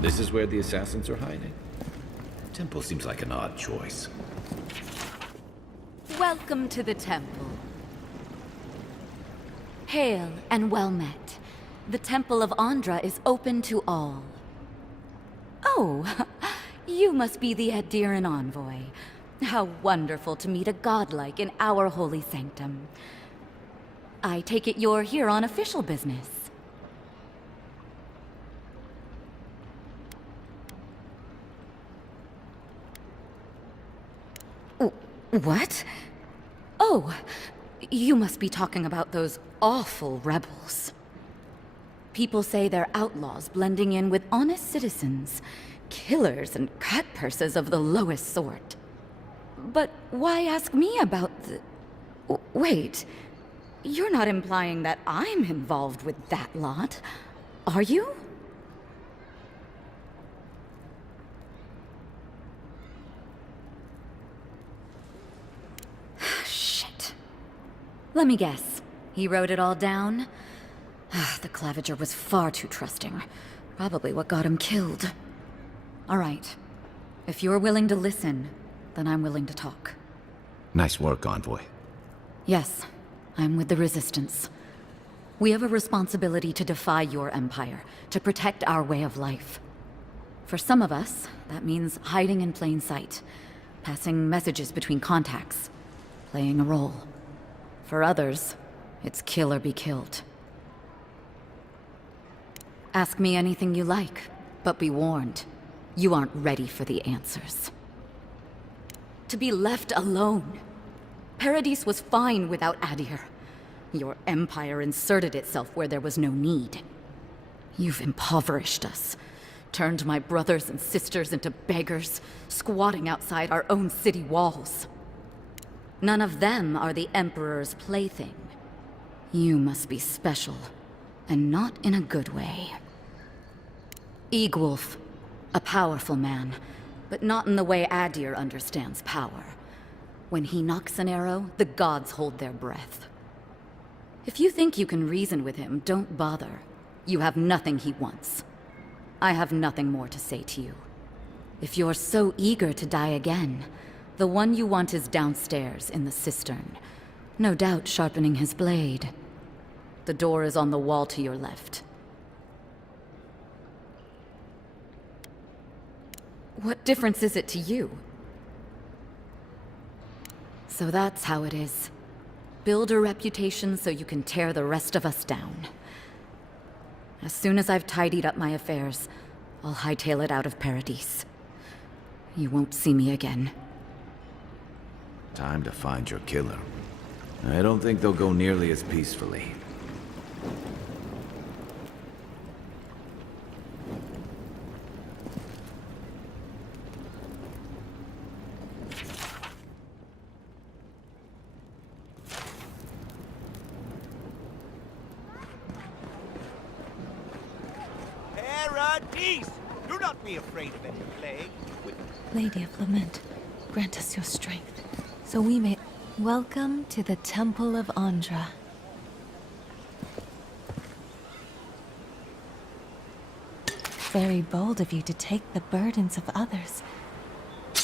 This is where the assassins are hiding. Temple seems like an odd choice. Welcome to the temple. Hail and well met. The Temple of Andra is open to all. Oh, you must be the Adiran envoy. How wonderful to meet a godlike in our holy sanctum. I take it you're here on official business. What? Oh, you must be talking about those awful rebels. People say they're outlaws blending in with honest citizens, killers and cutpurses of the lowest sort. But why ask me about the... Wait, you're not implying that I'm involved with that lot, are you? Shit. Let me guess. He wrote it all down? The Claviger was far too trusting. Probably what got him killed. All right. If you're willing to listen, then I'm willing to talk. Nice work, Envoy. Yes, I'm with the Resistance. We have a responsibility to defy your empire, to protect our way of life. For some of us, that means hiding in plain sight, passing messages between contacts, playing a role. For others, it's kill or be killed. Ask me anything you like, but be warned, you aren't ready for the answers. To be left alone. Paradis was fine without Adir. Your empire inserted itself where there was no need. You've impoverished us, turned my brothers and sisters into beggars, squatting outside our own city walls. None of them are the Emperor's plaything. You must be special, and not in a good way. Eagwolf, a powerful man, but not in the way Adir understands power. When he knocks an arrow, the gods hold their breath. If you think you can reason with him, don't bother. You have nothing he wants. I have nothing more to say to you. If you're so eager to die again, the one you want is downstairs in the cistern, no doubt sharpening his blade. The door is on the wall to your left. What difference is it to you? So that's how it is. Build a reputation so you can tear the rest of us down. As soon as I've tidied up my affairs, I'll hightail it out of Paradis. You won't see me again. Time to find your killer. I don't think they'll go nearly as peacefully. Paradis! Do not be afraid of any plague. Lady of Lament, grant us your strength, so we may... Welcome to the Temple of Andra. Very bold of you to take the burdens of others.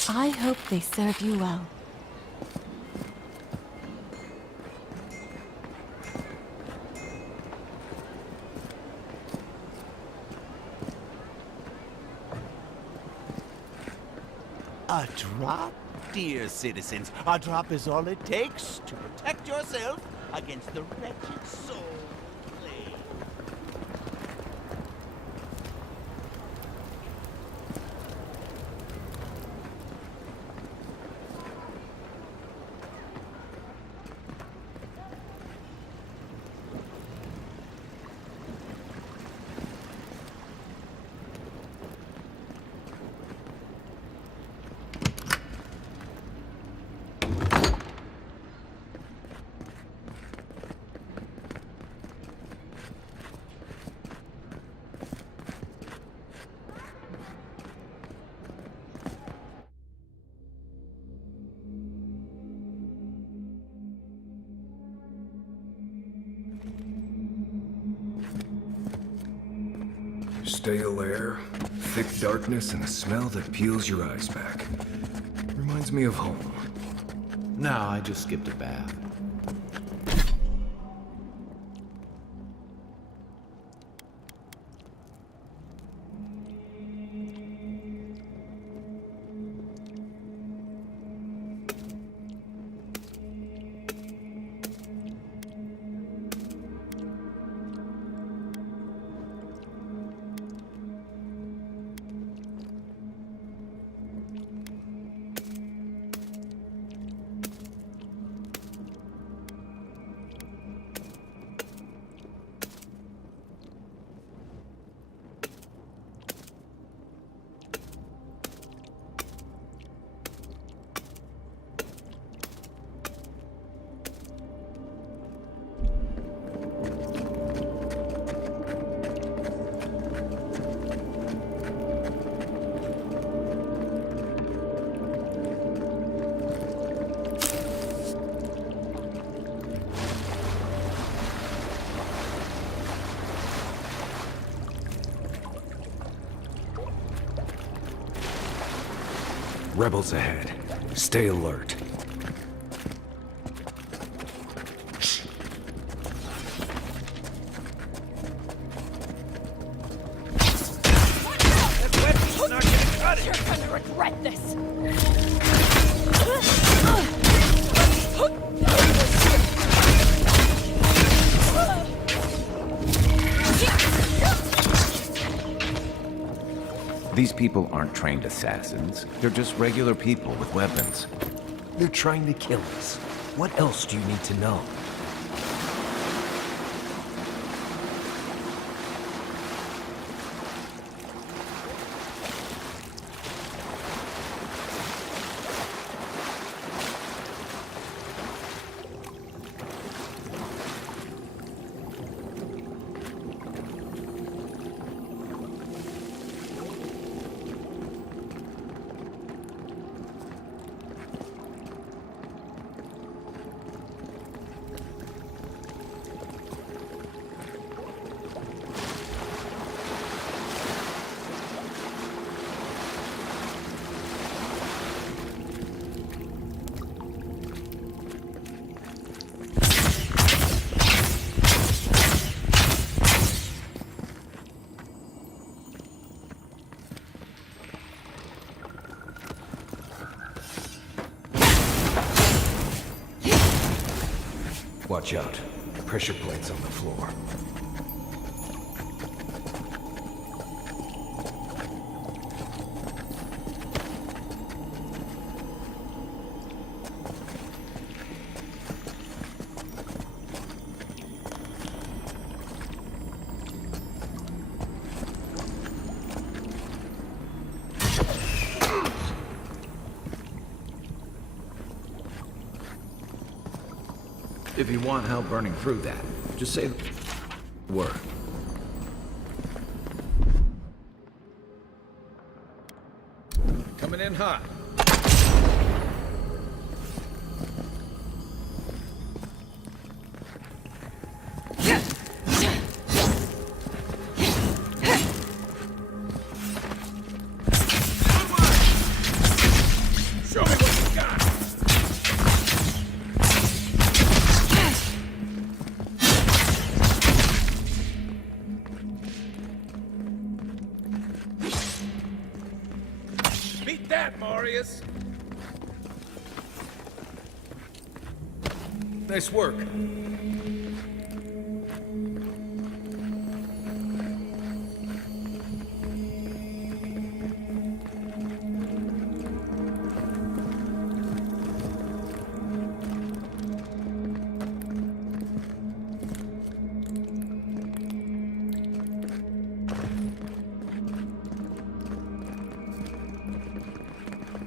I hope they serve you well. A drop? Dear citizens, a drop is all it takes to protect yourself against the wretched soul plague. Stale air, thick darkness, and a smell that peels your eyes back. Reminds Reminds me of home. No, I just skipped a bath. Rebels ahead. Stay alert. You're gonna regret this! These people aren't trained assassins. They're just regular people with weapons. They're trying to kill us. What else do you need to know? Watch out. Pressure plates on the floor. If you want help burning through that, just say the word. Coming in hot. Show me what you got! Beat that, Marius! Nice work.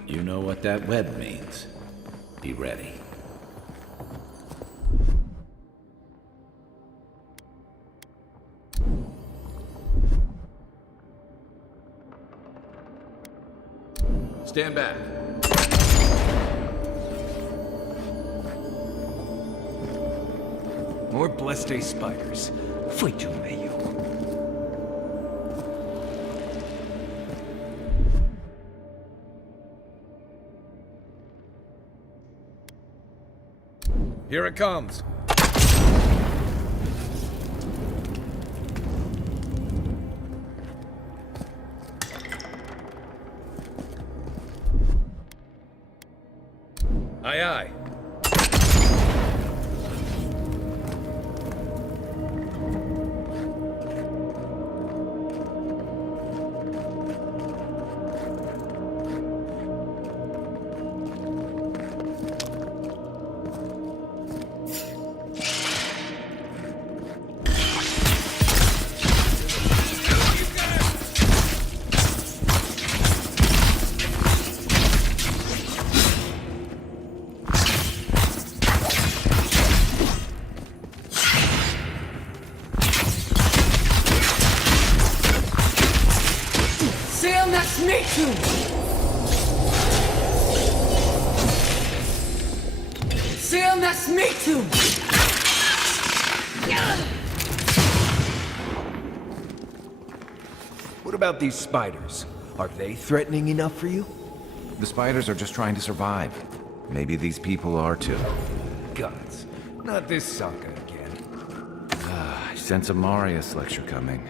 You know what that web means. Be ready. Stand back. More Blessed Day spiders. Fight to may you. Here it comes. Aye, aye. What about these spiders? Are they threatening enough for you? The spiders are just trying to survive. Maybe these people are too. Gods, not this saga again. I sense a Marius lecture coming.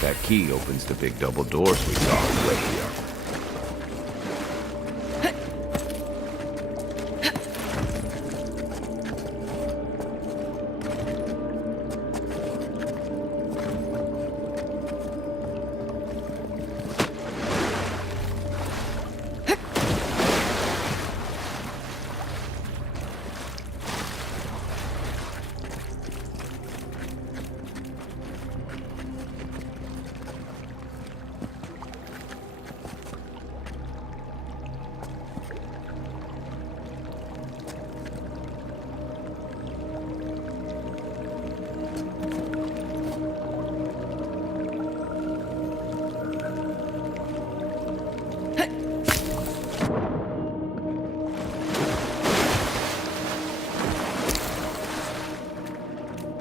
That key opens the big double doors we saw on the way here.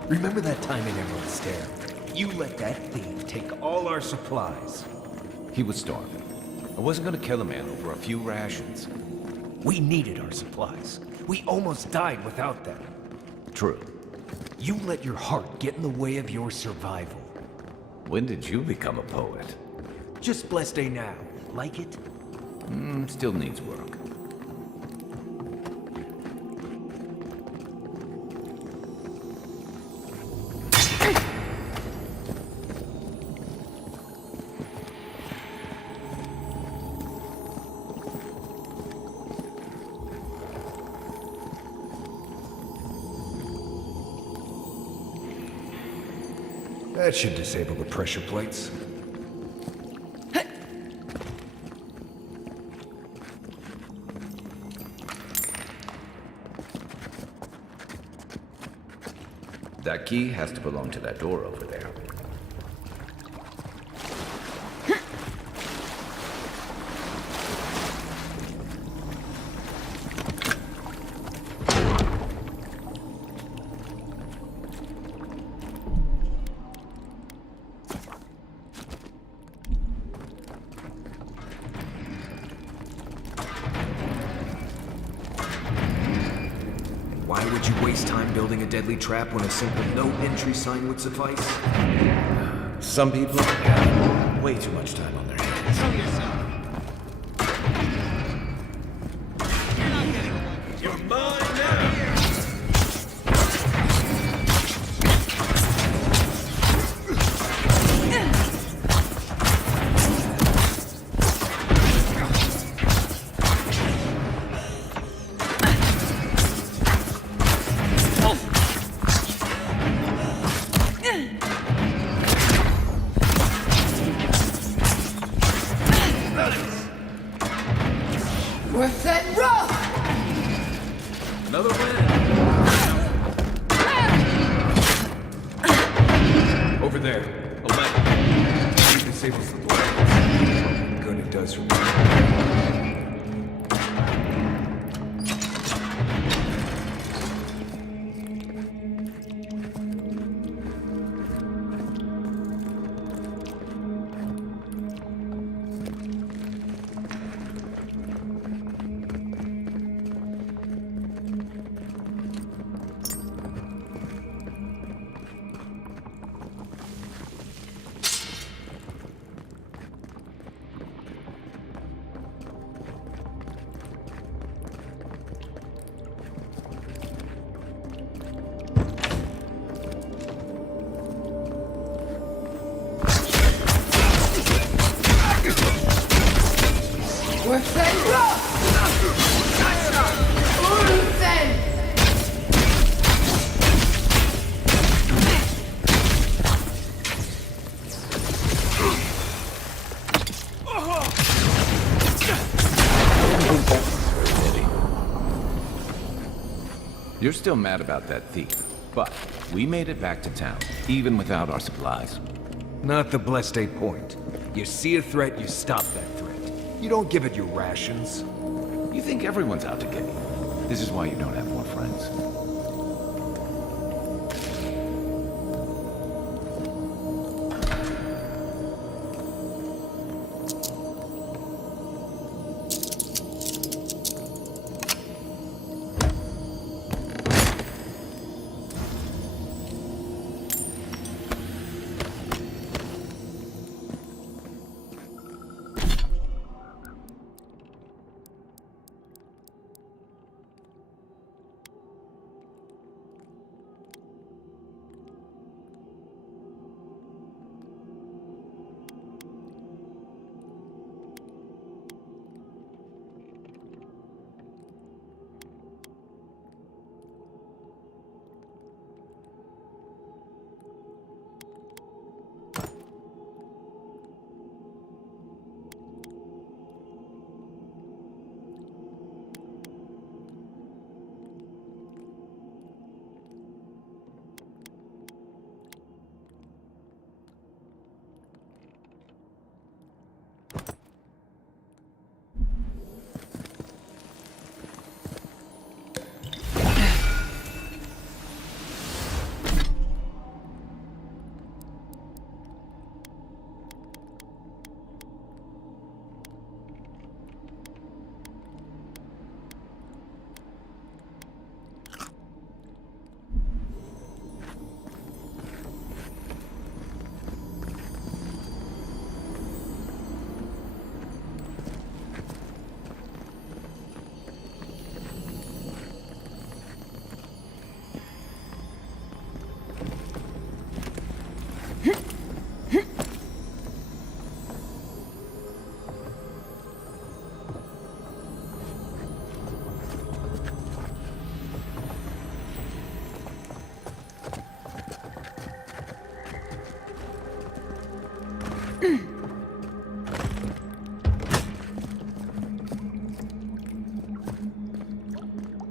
Remember that time in Emerald Stair? You let that thief take all our supplies. He was starving. I wasn't gonna kill a man over a few rations. We needed our supplies. We almost died without them. True. You let your heart get in the way of your survival. When did you become a poet? Just blessed day now. Like it? Still needs work. That should disable the pressure plates. That key has to belong to that door over there. Why would you waste time building a deadly trap when a simple no entry sign would suffice? Some people have way too much time on their hands. Show yourself. You're not getting away. You're mine now. We're set rough! Another win! Over there. 11. He disables the door. Good it does for me. We're set rough! Listen! You're still mad about that thief, but we made it back to town, even without our supplies. Not the blessed 8 point. You see a threat, you stop that threat. You don't give it your rations. You think everyone's out to get you. This is why you don't have more friends.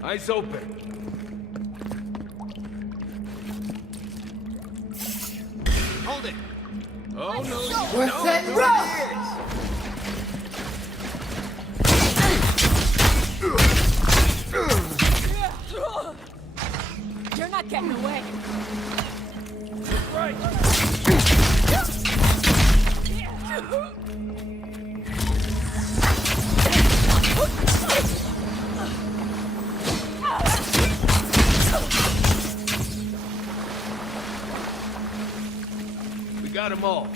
Eyes open. Hold it! Oh no! We're set rough! You're not getting away. We got them all.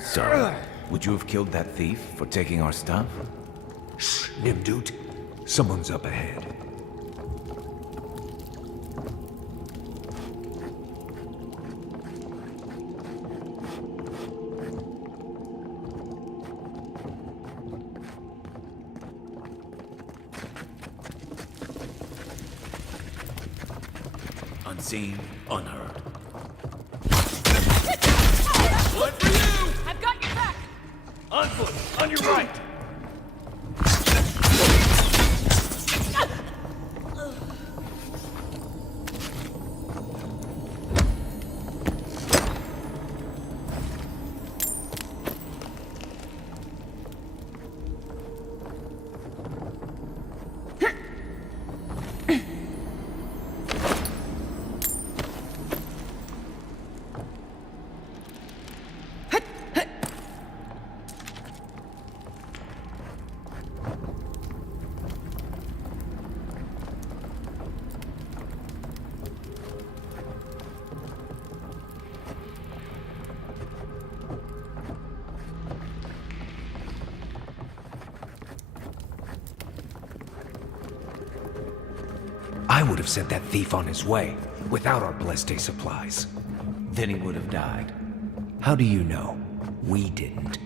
So, would you have killed that thief for taking our stuff? Shh, Nimdut. Someone's up ahead. Unseen, unheard. One for you! I've got your back! On foot, on your right! I would have sent that thief on his way, without our Bleste supplies. Then he would have died. How do you know? We didn't.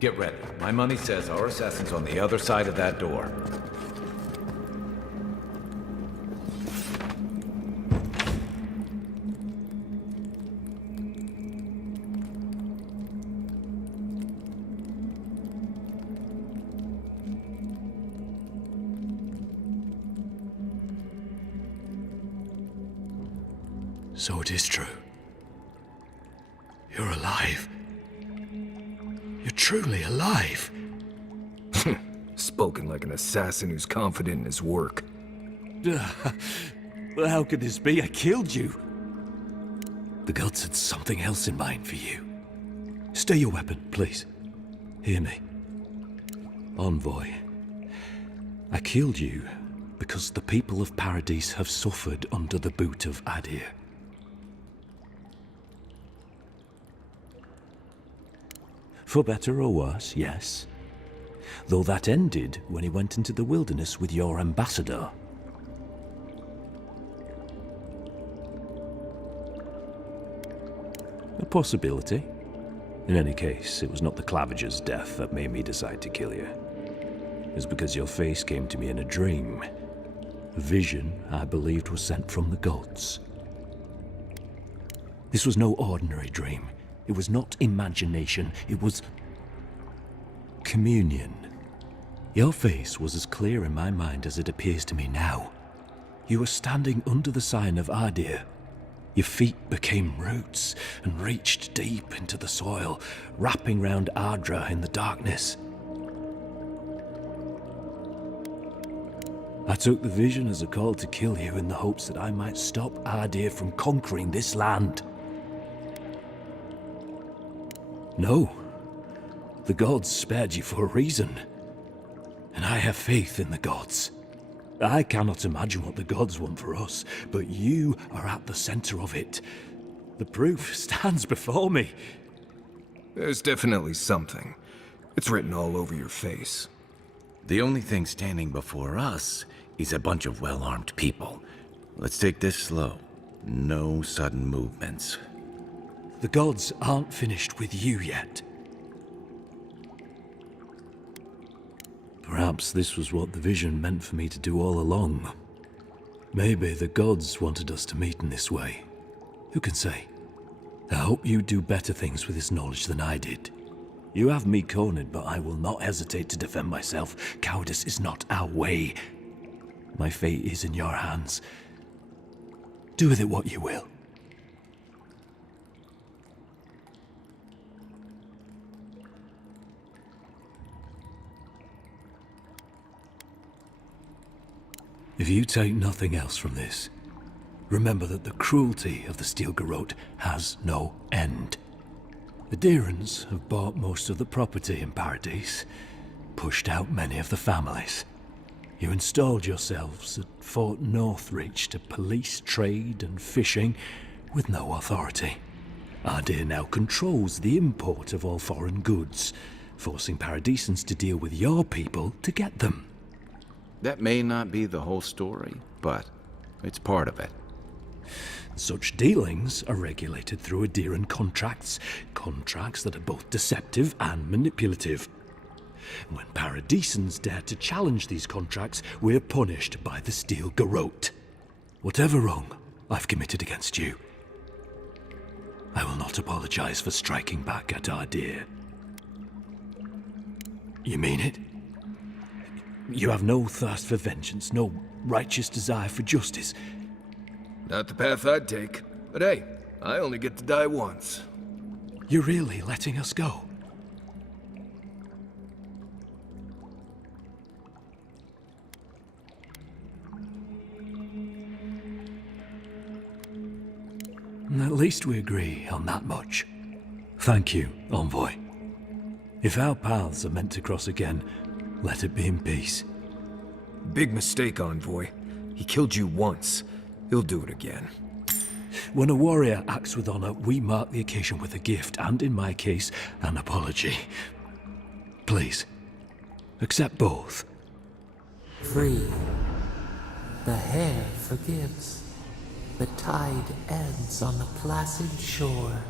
Get ready. My money says our assassin's on the other side of that door. So it is true. You're alive. You're truly alive. Spoken like an assassin who's confident in his work. Well, how could this be? I killed you. The gods had something else in mind for you. Stay your weapon, please. Hear me. Envoy, I killed you because the people of Paradise have suffered under the boot of Adir. For better or worse, yes. Though that ended when he went into the wilderness with your ambassador. A possibility. In any case, it was not the Clavager's death that made me decide to kill you. It was because your face came to me in a dream. A vision I believed was sent from the gods. This was no ordinary dream. It was not imagination. It was communion. Your face was as clear in my mind as it appears to me now. You were standing under the sign of Adir. Your feet became roots and reached deep into the soil, wrapping round Ardra in the darkness. I took the vision as a call to kill you in the hopes that I might stop Adir from conquering this land. No. The gods spared you for a reason. And I have faith in the gods. I cannot imagine what the gods want for us, but you are at the center of it. The proof stands before me. There's definitely something. It's written all over your face. The only thing standing before us is a bunch of well-armed people. Let's take this slow. No sudden movements. The gods aren't finished with you yet. Perhaps this was what the vision meant for me to do all along. Maybe the gods wanted us to meet in this way. Who can say? I hope you do better things with this knowledge than I did. You have me cornered, but I will not hesitate to defend myself. Cowardice is not our way. My fate is in your hands. Do with it what you will. If you take nothing else from this, remember that the cruelty of the Steel Garrote has no end. The Deerans have bought most of the property in Paradise, pushed out many of the families. You installed yourselves at Fort Northreach to police trade and fishing with no authority. Adir now controls the import of all foreign goods, forcing Paradisans to deal with your people to get them. That may not be the whole story, but it's part of it. Such dealings are regulated through Adiran contracts, contracts that are both deceptive and manipulative. When Paradisans dare to challenge these contracts, we're punished by the Steel Garrote. Whatever wrong I've committed against you, I will not apologize for striking back at Adir. You mean it? You have no thirst for vengeance, no righteous desire for justice. Not the path I'd take. But hey, I only get to die once. You're really letting us go? At least we agree on that much. Thank you, Envoy. If our paths are meant to cross again, let it be in peace. Big mistake, Envoy. He killed you once. He'll do it again. When a warrior acts with honor, we mark the occasion with a gift, and in my case, an apology. Please, accept both. Free. The hair forgives. The tide ends on the placid shore.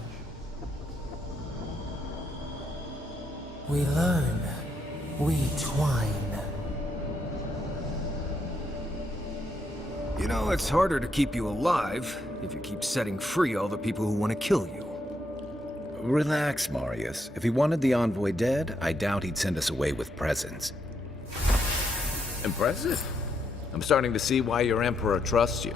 We learn. We twine. You know, it's harder to keep you alive if you keep setting free all the people who want to kill you. Relax, Marius. If he wanted the envoy dead, I doubt he'd send us away with presents. Impressive. I'm starting to see why your Emperor trusts you.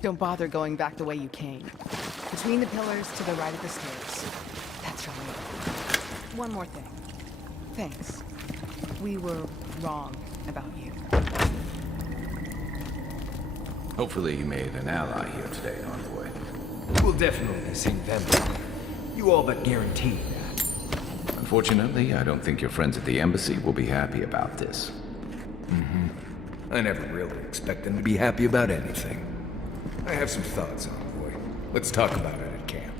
Don't bother going back the way you came. Between the pillars to the right of the stairs. That's your way. One more thing. Thanks. We were wrong about you. Hopefully you made an ally here today, envoy. We'll definitely sing them. You all but guaranteed that. Unfortunately, I don't think your friends at the embassy will be happy about this. I never really expect them to be happy about anything. I have some thoughts, envoy. Let's talk about it at camp.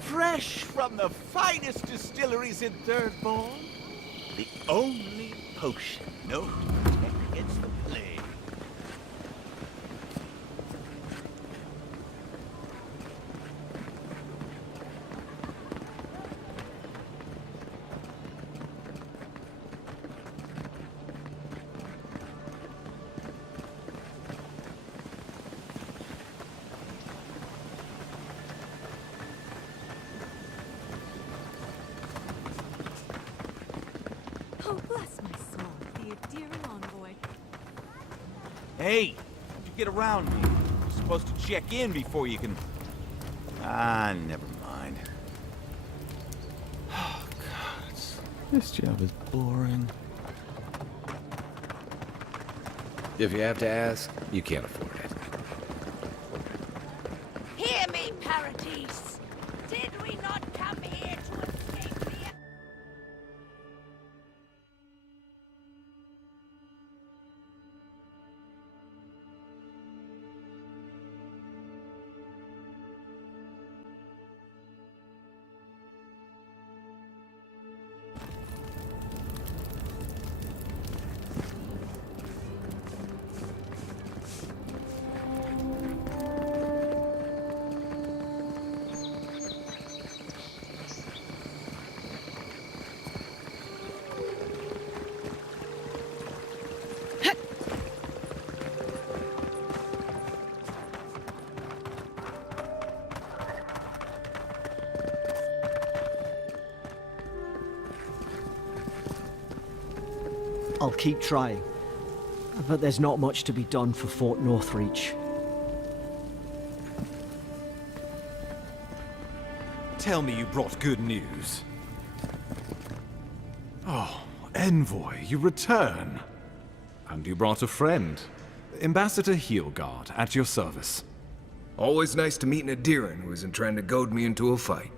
Fresh from the finest distilleries in Third Born, the only potion known to protect against the plague. Oh, bless my soul, the endearing envoy. Hey, you get around me. You're supposed to check in before you can... Ah, never mind. Oh, God. This job is boring. If you have to ask, you can't afford it. Hear me, Paradise! Did we not come here to escape the... I'll keep trying. But there's not much to be done for Fort Northreach. Tell me you brought good news. Oh, Envoy, you return. And you brought a friend. Ambassador Heelguard, at your service. Always nice to meet an Adiran who isn't trying to goad me into a fight.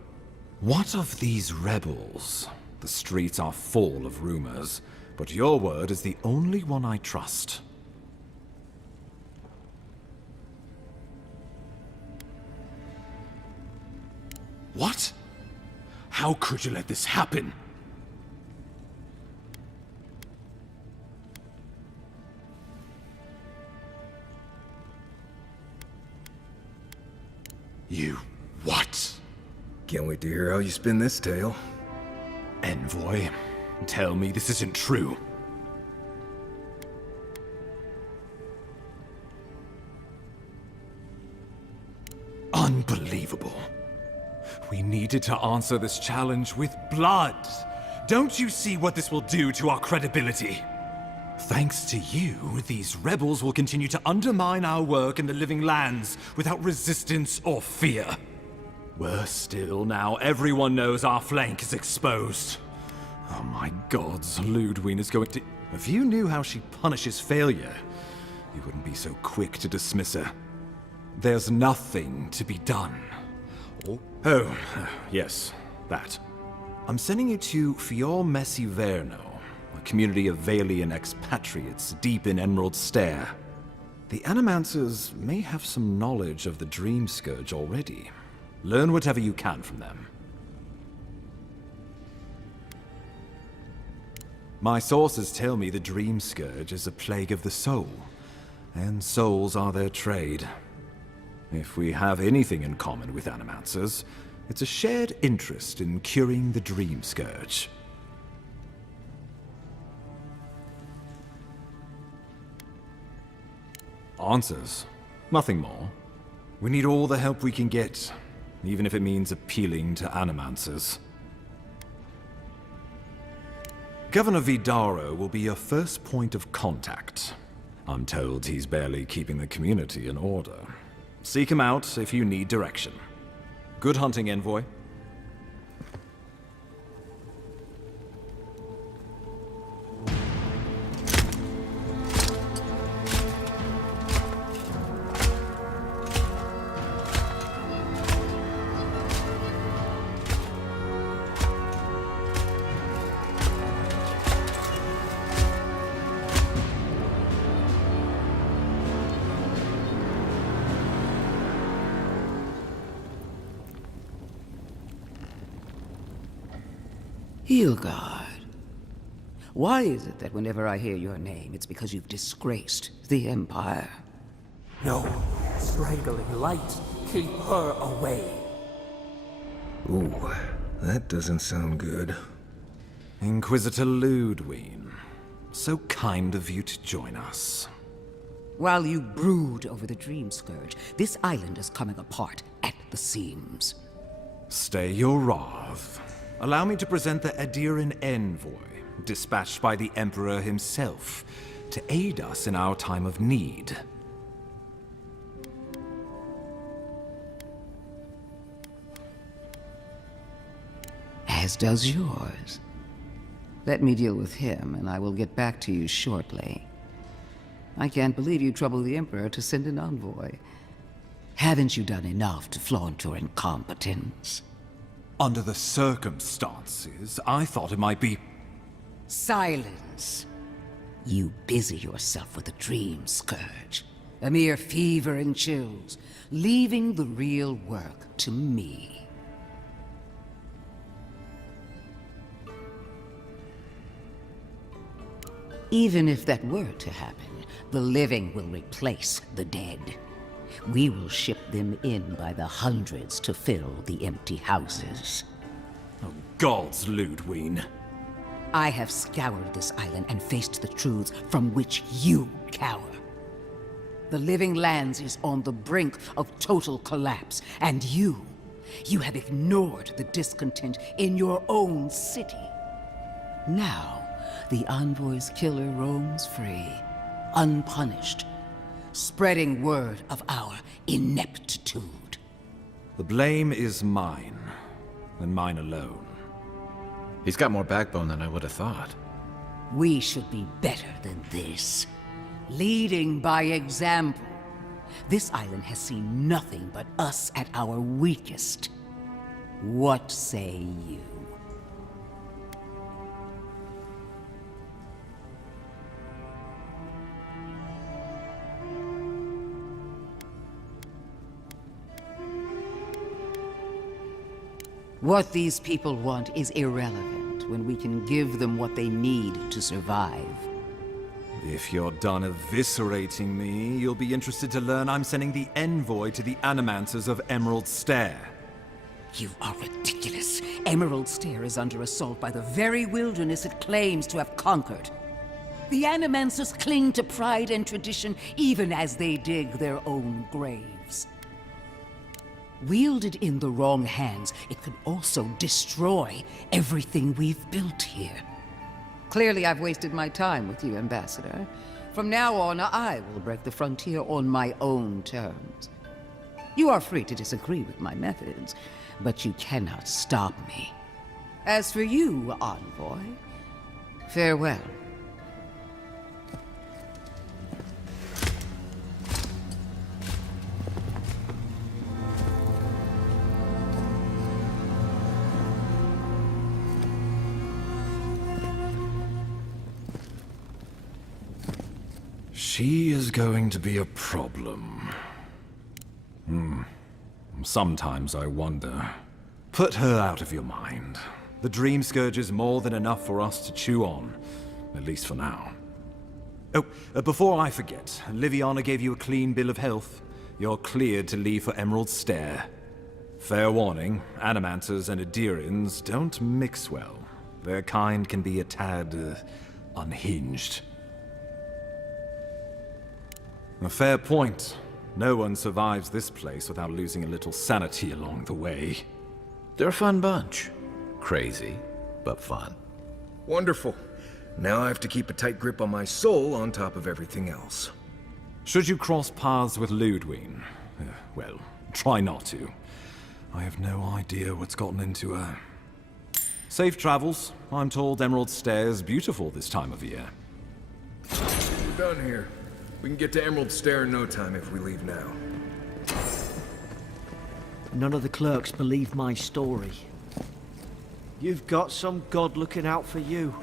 What of these rebels? The streets are full of rumors, but your word is the only one I trust. What? How could you let this happen? You what? Can't wait to hear how you spin this tale. Envoy, tell me this isn't true. Unbelievable. We needed to answer this challenge with blood. Don't you see what this will do to our credibility? Thanks to you, these rebels will continue to undermine our work in the Living Lands without resistance or fear. Worse still, now everyone knows our flank is exposed. Oh my gods, Ludwig is going to... If you knew how she punishes failure, you wouldn't be so quick to dismiss her. There's nothing to be done. Oh, yes, that. I'm sending you to Fior Messiverno, a community of Valian expatriates deep in Emerald Stair. The Animancers may have some knowledge of the Dream Scourge already. Learn whatever you can from them. My sources tell me the Dream Scourge is a plague of the soul, and souls are their trade. If we have anything in common with Animancers, it's a shared interest in curing the Dream Scourge. Answers. Nothing more. We need all the help we can get, even if it means appealing to Animancers. Governor Vidaro will be your first point of contact. I'm told he's barely keeping the community in order. Seek him out if you need direction. Good hunting, Envoy. Heelguard. Why is it that whenever I hear your name, it's because you've disgraced the Empire? No. Strangling light. Keep her away. Ooh, that doesn't sound good. Inquisitor Ludwig. So kind of you to join us. While you brood over the Dream Scourge, this island is coming apart at the seams. Stay your wrath. Allow me to present the Adiran Envoy, dispatched by the Emperor himself, to aid us in our time of need. As does yours. Let me deal with him, and I will get back to you shortly. I can't believe you troubled the Emperor to send an envoy. Haven't you done enough to flaunt your incompetence? Under the circumstances, I thought it might be... Silence! You busy yourself with the Dream Scourge. A mere fever and chills, leaving the real work to me. Even if that were to happen, the living will replace the dead. We will ship them in by the hundreds to fill the empty houses. Oh, gods, Ludwig. I have scoured this island and faced the truths from which you cower. The Living Lands is on the brink of total collapse, and you have ignored the discontent in your own city. Now, the Envoy's killer roams free, unpunished, spreading word of our ineptitude. The blame is mine, and mine alone. He's got more backbone than I would have thought. We should be better than this. Leading by example. This island has seen nothing but us at our weakest. What say you? What these people want is irrelevant when we can give them what they need to survive. If you're done eviscerating me, you'll be interested to learn I'm sending the envoy to the Animancers of Emerald Stair. You are ridiculous. Emerald Stair is under assault by the very wilderness it claims to have conquered. The Animancers cling to pride and tradition even as they dig their own graves. Wielded in the wrong hands, it could also destroy everything we've built here. Clearly, I've wasted my time with you, Ambassador. From now on, I will break the frontier on my own terms. You are free to disagree with my methods, but you cannot stop me. As for you, Envoy, farewell. She is going to be a problem. Sometimes I wonder. Put her out of your mind. The Dream Scourge is more than enough for us to chew on, at least for now. Oh, before I forget, Liviana gave you a clean bill of health. You're cleared to leave for Emerald Stair. Fair warning, Animancers and Adirians don't mix well. Their kind can be a tad, unhinged. A fair point. No one survives this place without losing a little sanity along the way. They're a fun bunch. Crazy, but fun. Wonderful. Now I have to keep a tight grip on my soul on top of everything else. Should you cross paths with Ludwig, well, try not to. I have no idea what's gotten into her. Safe travels. I'm told Emerald Stair is beautiful this time of year. We're done here. We can get to Emerald Stair in no time if we leave now. None of the clerks believe my story. You've got some god looking out for you.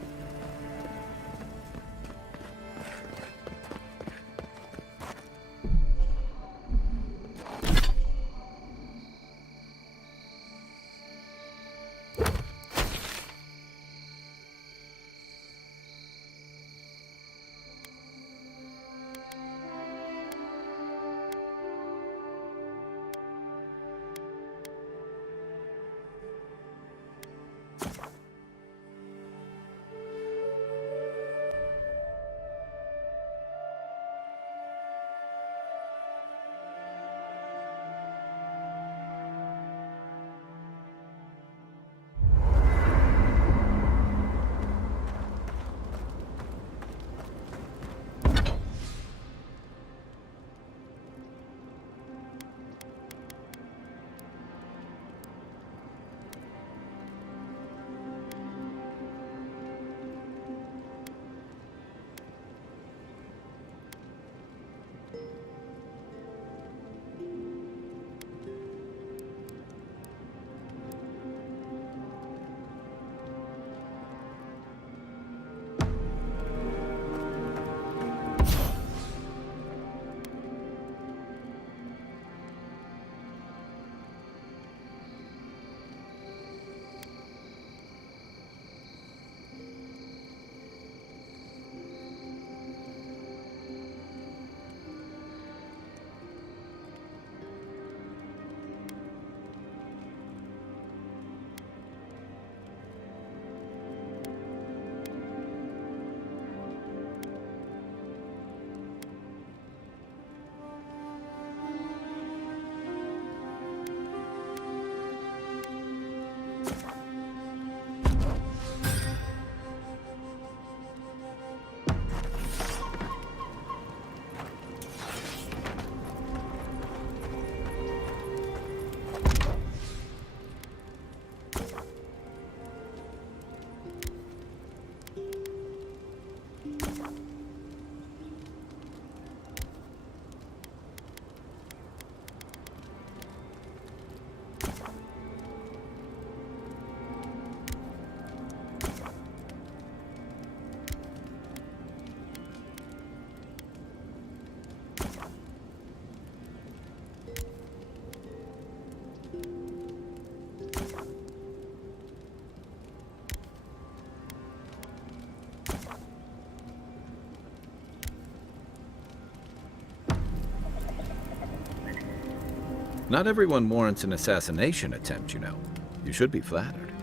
Not everyone warrants an assassination attempt, you know. You should be flattered.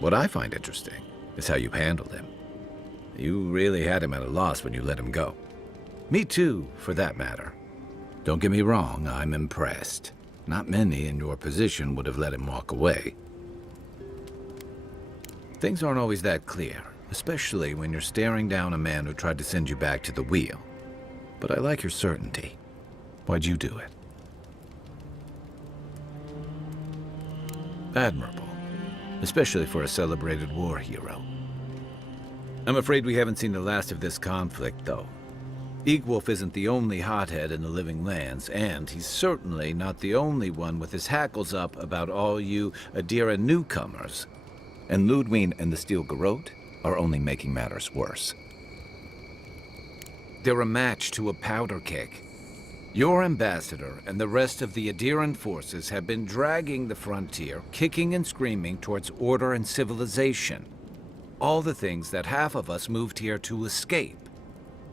What I find interesting is how you handled him. You really had him at a loss when you let him go. Me too, for that matter. Don't get me wrong, I'm impressed. Not many in your position would have let him walk away. Things aren't always that clear, especially when you're staring down a man who tried to send you back to the wheel. But I like your certainty. Why'd you do it? Admirable, especially for a celebrated war hero. I'm afraid we haven't seen the last of this conflict, though. Eagwolf isn't the only hothead in the Living Lands, and he's certainly not the only one with his hackles up about all you Adira newcomers. And Ludwig and the Steel Garrote are only making matters worse. They're a match to a powder keg. Your ambassador and the rest of the Adiran forces have been dragging the frontier, kicking and screaming towards order and civilization. All the things that half of us moved here to escape.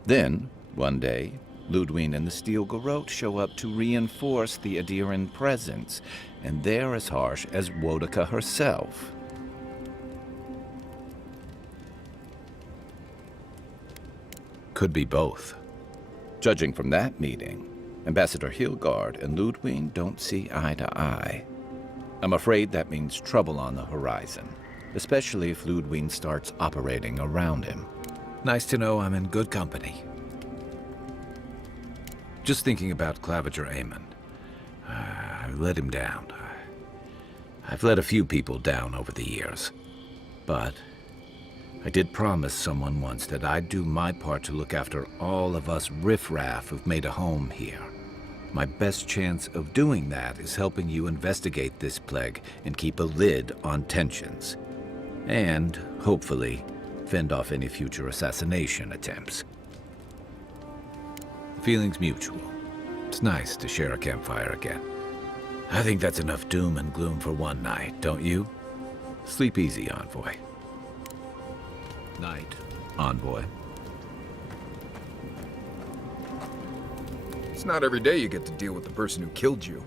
Then, one day, Ludwig and the Steel Garrote show up to reinforce the Adiran presence, and they're as harsh as Woedica herself. Could be both. Judging from that meeting, Ambassador Hilgard and Ludwig don't see eye to eye. I'm afraid that means trouble on the horizon, especially if Ludwig starts operating around him. Nice to know I'm in good company. Just thinking about Claviger Amon. I let him down. I've let a few people down over the years. But I did promise someone once that I'd do my part to look after all of us riffraff who've made a home here. My best chance of doing that is helping you investigate this plague and keep a lid on tensions. And, hopefully, fend off any future assassination attempts. The feeling's mutual. It's nice to share a campfire again. I think that's enough doom and gloom for one night, don't you? Sleep easy, Envoy. Night, Envoy. It's not every day you get to deal with the person who killed you.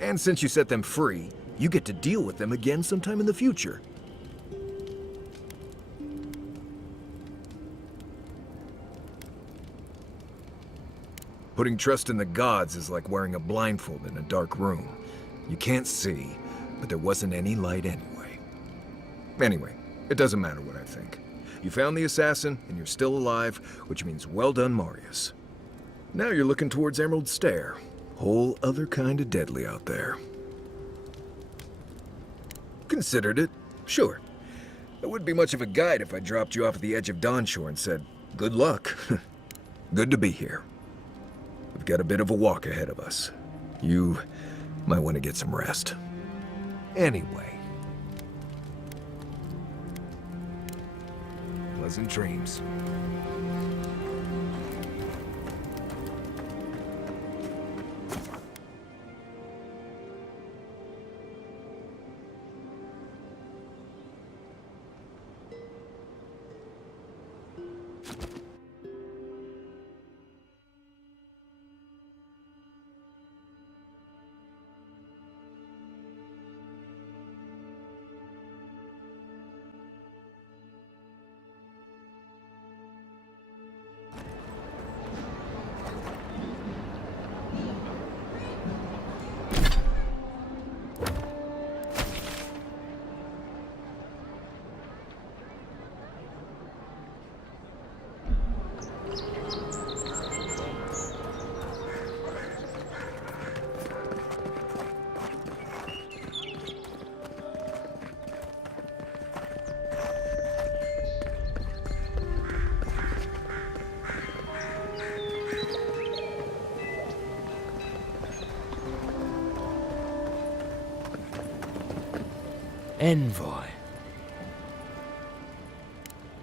And since you set them free, you get to deal with them again sometime in the future. Putting trust in the gods is like wearing a blindfold in a dark room. You can't see, but there wasn't any light anyway. Anyway, it doesn't matter what I think. You found the assassin, and you're still alive, which means well done, Marius. Now you're looking towards Emerald Stair. Whole other kind of deadly out there. Considered it, sure. It wouldn't be much of a guide if I dropped you off at the edge of Dawnshore and said, good luck. Good to be here. We've got a bit of a walk ahead of us. You might want to get some rest. Anyway. Pleasant dreams. Envoy.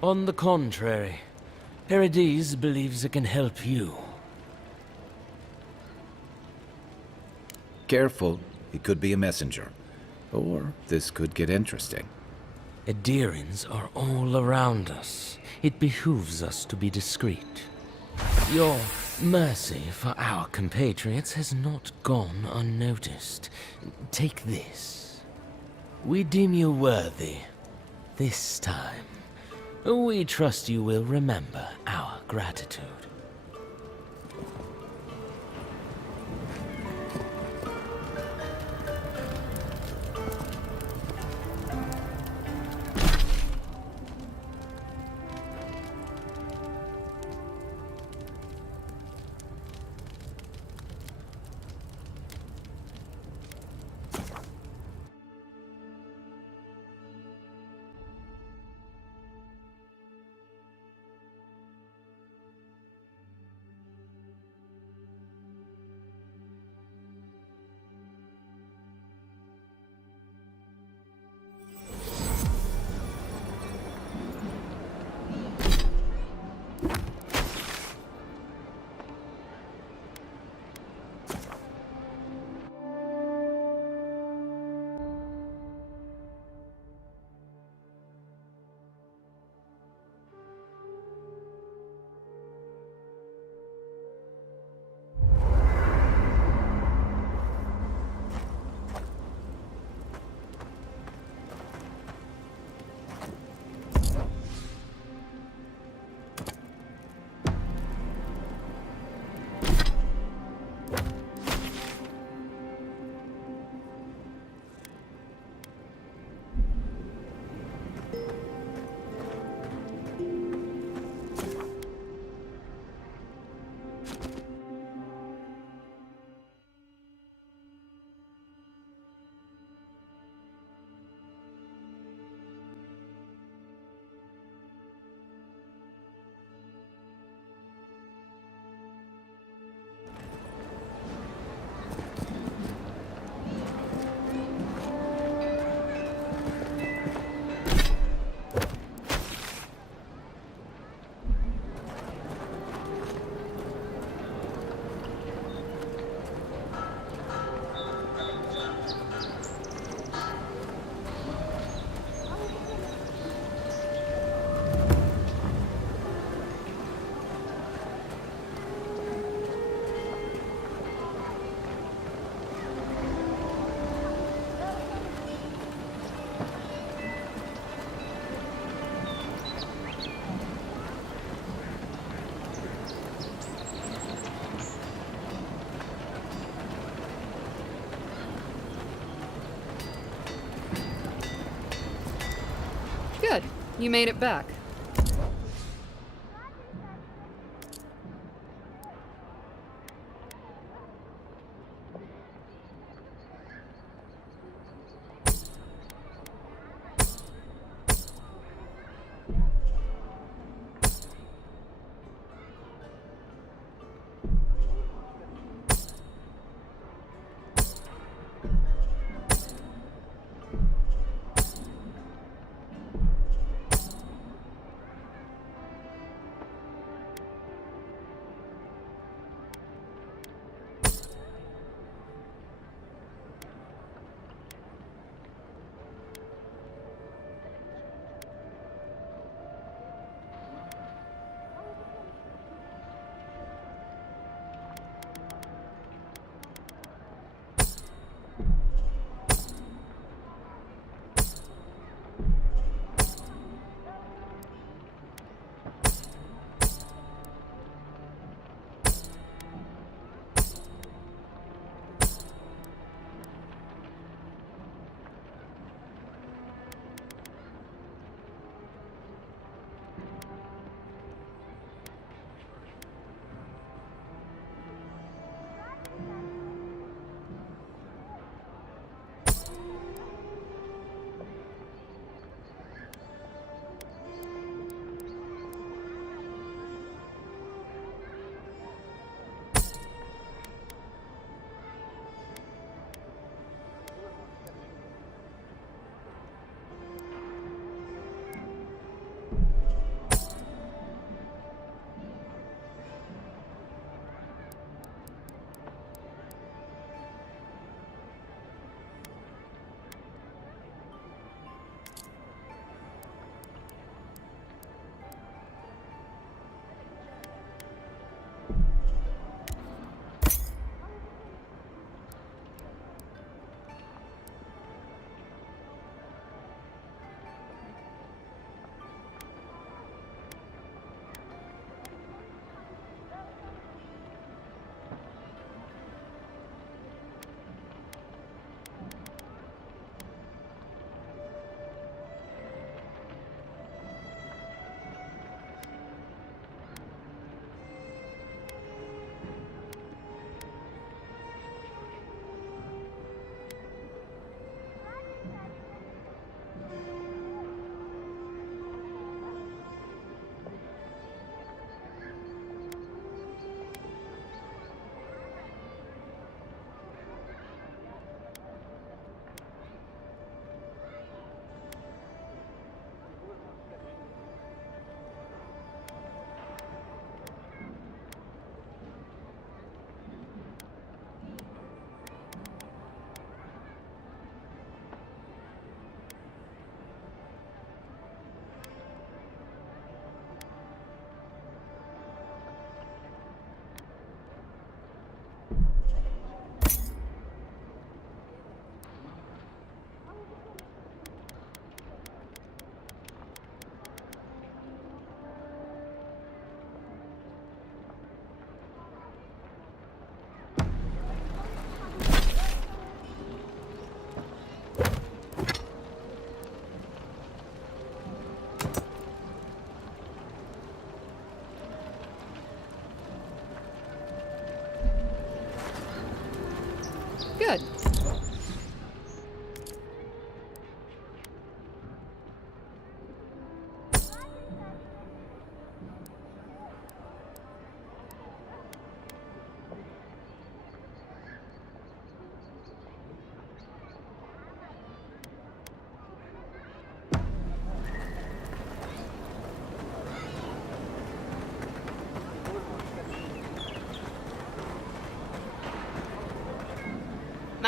On the contrary, Paradis believes it can help you. Careful, he could be a messenger. Or this could get interesting. Adirans are all around us. It behooves us to be discreet. Your mercy for our compatriots has not gone unnoticed. Take this. We deem you worthy. This time, we trust you will remember our gratitude. Good. You made it back.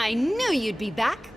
I knew you'd be back.